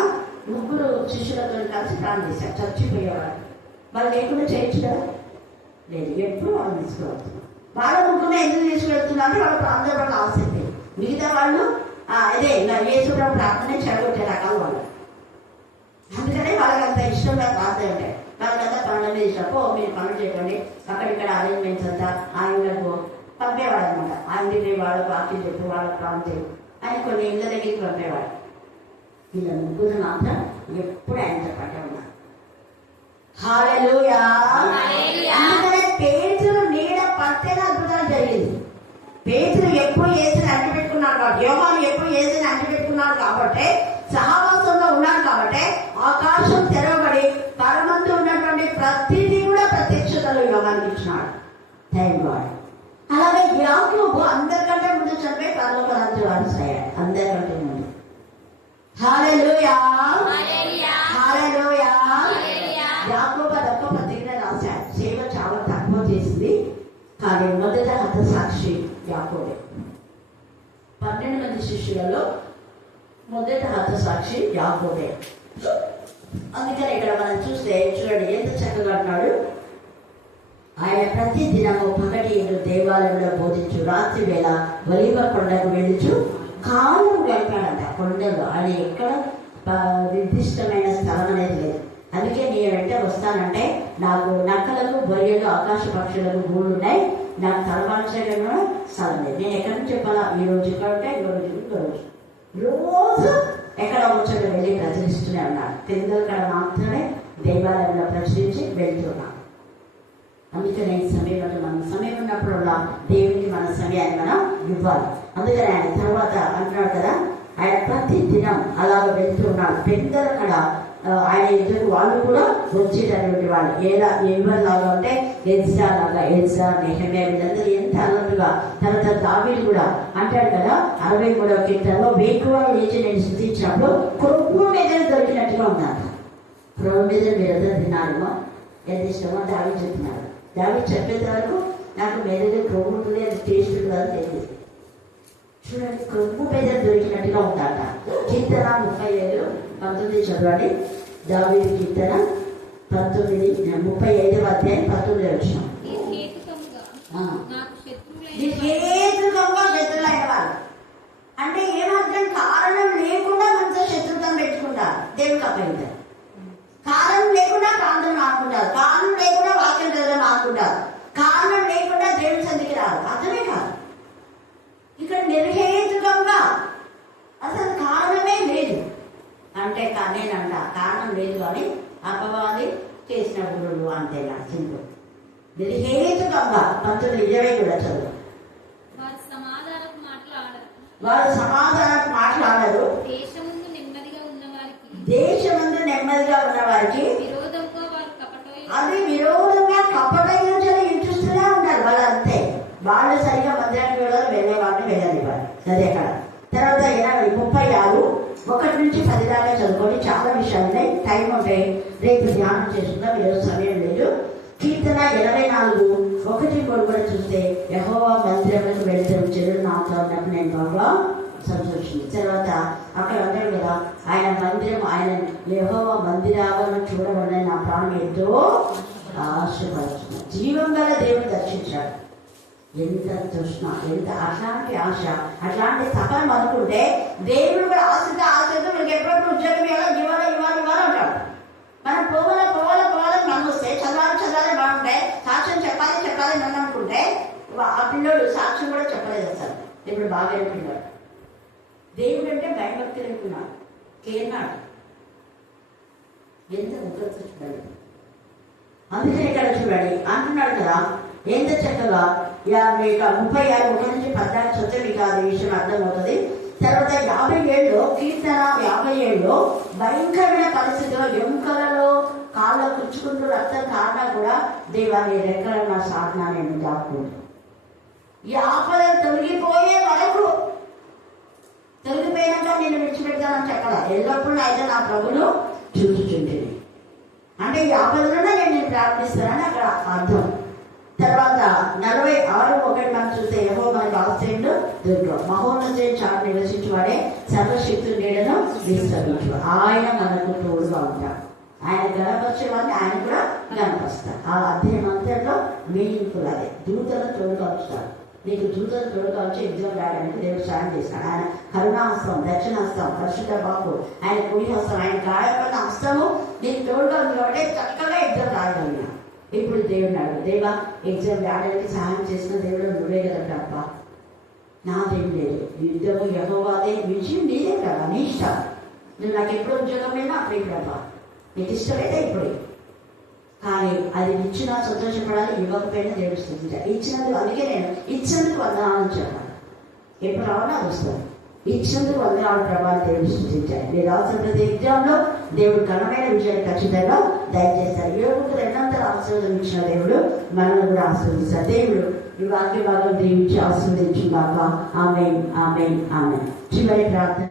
ముగ్గురు శిష్యులతో కలిసి ప్రాణం చేశారు, చచ్చిపోయేవాడు. వాళ్ళు లేకుండా చేయొచ్చు కదా, లేదు. ఎప్పుడు వాళ్ళు తీసుకువెళ్తున్నారు. వాళ్ళ ముగ్గురు ఎందుకు తీసుకువెళ్తున్నారు అంటే వాళ్ళ అందరూ వాళ్ళ ఆసక్తి. మిగతా వాళ్ళు అదే యేసుప్రభు ప్రార్థనే చెడగొట్టే రకాల వాళ్ళు. అందుకనే వాళ్ళకి అంత ఇష్టంగా ప్రార్థన ఉంటాయి. వాళ్ళకంతా పనుల మీద ఇష్టపో, మీరు పనులు చేయకండి, అక్కడిక్కడ అరేంజ్మెంట్స్ అంతా ఆయనకు పంపేవాడు అనమాట. ఆయనకి వాళ్ళకు వాక్యం చెప్పు, వాళ్ళకు ప్రాణం చేయు ఆయన కొన్ని ఇళ్ళ దగ్గరికి పంపేవాడు. వీళ్ళ ముగ్గురు మాత్రం ఎప్పుడు ఆయనతో పట్టే ఉన్నారు. హల్లెలూయా. అందుకనే పేతురు నీడ పట్టేలా అద్భుతాలు జరిగింది. పేతురు ఎప్పుడు యేసుని అంటిపెట్టుకున్నాడు కాబట్టి, యోహాను ఎప్పుడు యేసుని అంటిపెట్టుకున్నాడు కాబట్టి, సహవాసంలో ఉన్నాడు కాబట్టి ఆకాశం తెరవబడి పరమందు ఉన్నటువంటి ప్రతిదీ కూడా ప్రత్యక్షతలో యోహానికి ఇచ్చినాడు. Thank God. అలాగే యాకోబు అందరికంటే ముందు చనిపోయి పరలోక రాజ్యం వారసయ్యాడు, అందరికంటే ముందు. హల్లెలూయా, హల్లెలూయా. యాకోబు అదొక్క పత్రిక రాశాడు. సేవ చాలా తక్కువ చేసింది, కానీ మొదట హతసాక్షి యాకోబే. 12 మంది శిష్యులలో మొదట హతసాక్షి యాకోబే. అందుకని ఇక్కడ మనం చూస్తే చూడండి ఎంత చక్కగా అంటున్నాడు. ఆయన ప్రతి దినము పగటి దేవాలయంలో బోధించు, రాత్రి వేళ ఒలీవ కొండకు వెళ్ళుచు కాలం గడిపాడంట. కొండలు ఆయన ఎక్కడ నిర్దిష్టమైన స్థలం అనేది లేదు. అందుకే నీ వెంట వస్తానంటే నాకు నక్కలకు, బొరియలు, ఆకాశ పక్షులకు గూళ్ళు ఉన్నాయి, నాకు తలపరచడం స్థలం లేదు. నేను ఎక్కడి నుంచి చెప్పాలా, ఈ రోజు ఇక్కడ ఉంటే ఈ రోజు రోజు ఎక్కడ వచ్చాడు వెళ్ళి ప్రచురిస్తూనే ఉన్నాడు. కిందక్కడ మాత్రమే దేవాలయంలో ప్రచురించి వెళ్తున్నాం. అందుకనే ఈ సమయంలో మనం సమయం ఉన్నప్పుడు దేవునికి మన సమయాన్ని మనం ఇవ్వాలి. అందుకని ఆయన తర్వాత అంటున్నాడు కదా, ఆయన ప్రతి దినం అలాగ వెళ్తున్నాడు. పెద్దలక్కడ ఆయన ఎదురు వాళ్ళు కూడా వచ్చేటటువంటి వాళ్ళు ఎవరిలాగా అంటే ఎల్సా లాగా, ఎల్సా, నెహెమ్యా వీళ్ళందరూ ఎంత అన్నట్టుగా. తర్వాత దావీదు కూడా అంటాడు కదా 63వ కీర్తనలో, వేకువలు లేచి నేను స్తుతించినప్పుడు క్రొవ్వు మీద దొరికినట్టుగా ఉన్నాను. క్రొవ్వు మీద మీరందరూ తిన్నారేమో, ఎంత ఇష్టమో దావీదు చెప్తున్నాడు. దావీదు చెప్పేంత వరకు నాకు మెదడు క్రొవ్వు ఉంటుంది, అది టేస్ట్ ఉంటుంది అని తెలియదు. చూడండి, క్రొవ్వు మీద దొరికినట్టుగా ఉందట. కీర్తన 35:19 చదవండి. దావీదు కీర్తన 35వ అధ్యాయం 19వ వచనం. శత్రులైన వాళ్ళు అంటే ఏమర్థం? కారణం లేకుండా మనతో శత్రుత్వం పెట్టుకుంటారు, దేవునికి అప్పగించారు. కారణం లేకుండా ప్రాంతం ఆడుకుంటారు, కారణం లేకుండా వాక్యం చదవడం ఆడుకుంటారు, కారణం లేకుండా దేవుని సన్నిధికి రాదు. అర్థమే కాదు. ఇక్కడ నిర్హేతుకంగా అసలు కారణమే లేదు అంటే నేనంట కారణం లేదు అని అపవాది చేసిన గురుడు అంతేనా, సింపుల్. నిర్హేతుకంగా 19:20 కూడా చదువు. వారు సమాధానపు మాట్లాడరు, దేశమందు నెమ్మదిగా ఉన్న వారికి అది విరోధంగా కపటయోచన చూస్తూనే ఉంటారు. వాళ్ళు అంతే, వాళ్ళు సరిగా మందిరానికి వెళ్ళే వాళ్ళని వెళ్ళనివ్వాలి. అదే అక్కడ తర్వాత 36:1-10 దాకా చదువుకొని చాలా విషయాలు ఉన్నాయి. టైం ఉంటే రేపు ధ్యానం చేసుకుందాం, ఈరోజు సమయం లేదు. కీర్తన 84:1 కూడా చూస్తే, యెహోవా మందిరములకు వెళ్తే చెరువు నాతో ఉన్నప్పుడు నేను బాగా సంతోషించింది. తర్వాత అక్కడ అంటాడు కదా, ఆయన మందిరం, ఆయన యెహోవా మందిరాలను చూడబడిన నా ప్రాణం ఎంతో ఆశపడుతుంది. జీవం గల దేవుని దర్శించాడు. ఎంత తృష్ణ, ఎంత అట్లాంటి ఆశ, అట్లాంటి తపన అనుకుంటే దేవుడు కూడా ఆశతో మీకు ఎప్పుడప్పుడు ఉద్యోగం ఇవ్వాలి అంటాడు. మనం పోవాలని మనం వస్తే చదవాలి బాగుంటే, సాక్ష్యం చెప్పాలి నన్ను అనుకుంటే ఆ పిల్లోడు సాక్ష్యం కూడా చెప్పలేదు అసలు. ఇప్పుడు బాగా పిల్లాడు. దేవుడు అంటే భయభక్తి లేకున్నాడు, కేనాడు, ఎంత ఉగ్రత చూడండి. అందుకని ఇక్కడ చూడండి అంటున్నాడు కదా ఎంత చక్కగా. 36:1-14 చదివితే మీకు అది విషయం అర్థమవుతుంది. తర్వాత 57 కీర్తన 57 భయంకరమైన పరిస్థితిలో ఎముకలలో కాళ్ళ కుచ్చుకుంటూ రక్తం కారణం కూడా దేవాన్ని రెక్కల నా సాధన నేను దాక్కుంటు ఈ ఆపదలు తొలగిపోయే వరకు, తొలగిపోయాక నేను విడిచిపెడతానని చెప్పాల. ఎల్లప్పుడూ అయితే నా ప్రభులు చూసుచుంటుంది అంటే ఈ ఆపదలోనే నేను ప్రార్థిస్తానని అక్కడ అర్థం. తర్వాత 46:1 మనం చూస్తే, యెహోవా మనకు ఆశ్రయుడు దుర్గం, మహోన్నతుని చాటు నివసించువాడే సర్వశక్తుని నీడను విస్తరించు. ఆయన మనకు తోడుగా ఉంటాడు. ఆయన గణపరిచే వాళ్ళని ఆయన కూడా గణపరుస్తాడు. ఆ అధ్యయనం అంతలో మీనింగ్ఫుల్ అదే. దూతలు తోడుగా ఉంచుతాడు. నీకు దూతలు తోడుగా వచ్చి ఎగ్జామ్ రాయడానికి దేవుడు సాయం చేస్తాడు. ఆయన కరుణాహస్తం, దక్షిణాస్తం, పరిశుద్ధ బాబు, ఆయన కుడి హస్తం, ఆయన గాయపడిన హస్తము నీకు తోడుగా ఉంది కాబట్టి చక్కగా ఎగ్జామ్ రాయగలిగినా. ఇప్పుడు దేవుడు అడుగు, దేవా ఎగ్జామ్ రాయడానికి సహాయం చేసిన దేవుడు నువ్వే కదా తప్ప నాదేం లేదు. యుద్ధము యెహోవాదే, విజయం నీదే కదా, నీ ఇష్టం. నువ్వు నాకు ఎప్పుడు ఉద్యోగం అయినా అప్పుడే ప్రభా, నీకు ఇష్టమైతే ఇప్పుడే. కానీ అది ఇచ్చినా సంతోషపడాలి, ఇవ్వకపోయినా దేవుడు స్థుతించాలి. ఇచ్చినందుకు, అందుకే నేను ఇచ్చినందుకు వందనాలు చెప్పాలి. ఎప్పుడు రావాలో అది వస్తుంది. ఇచ్చినందుకు వందనాలు ప్రభావం దేవుడు స్థుతించాలి. మీరు రాసిన ప్రతి ఎగ్జామ్లో దేవుడు ఘనమైన విజయాన్ని ఖచ్చితంగా దయచేస్తారు. యోగుకు రెండంతలు ఆశీర్వదించిన దేవుడు మనల్ని కూడా ఆశీర్వదిస్తారు. దేవుడు ఈ వాక్య భాగం దీవించి ఆశీర్వదించుగాక. ఆమేన్, ఆమేన్, ఆమేన్. చివరి ప్రార్థన.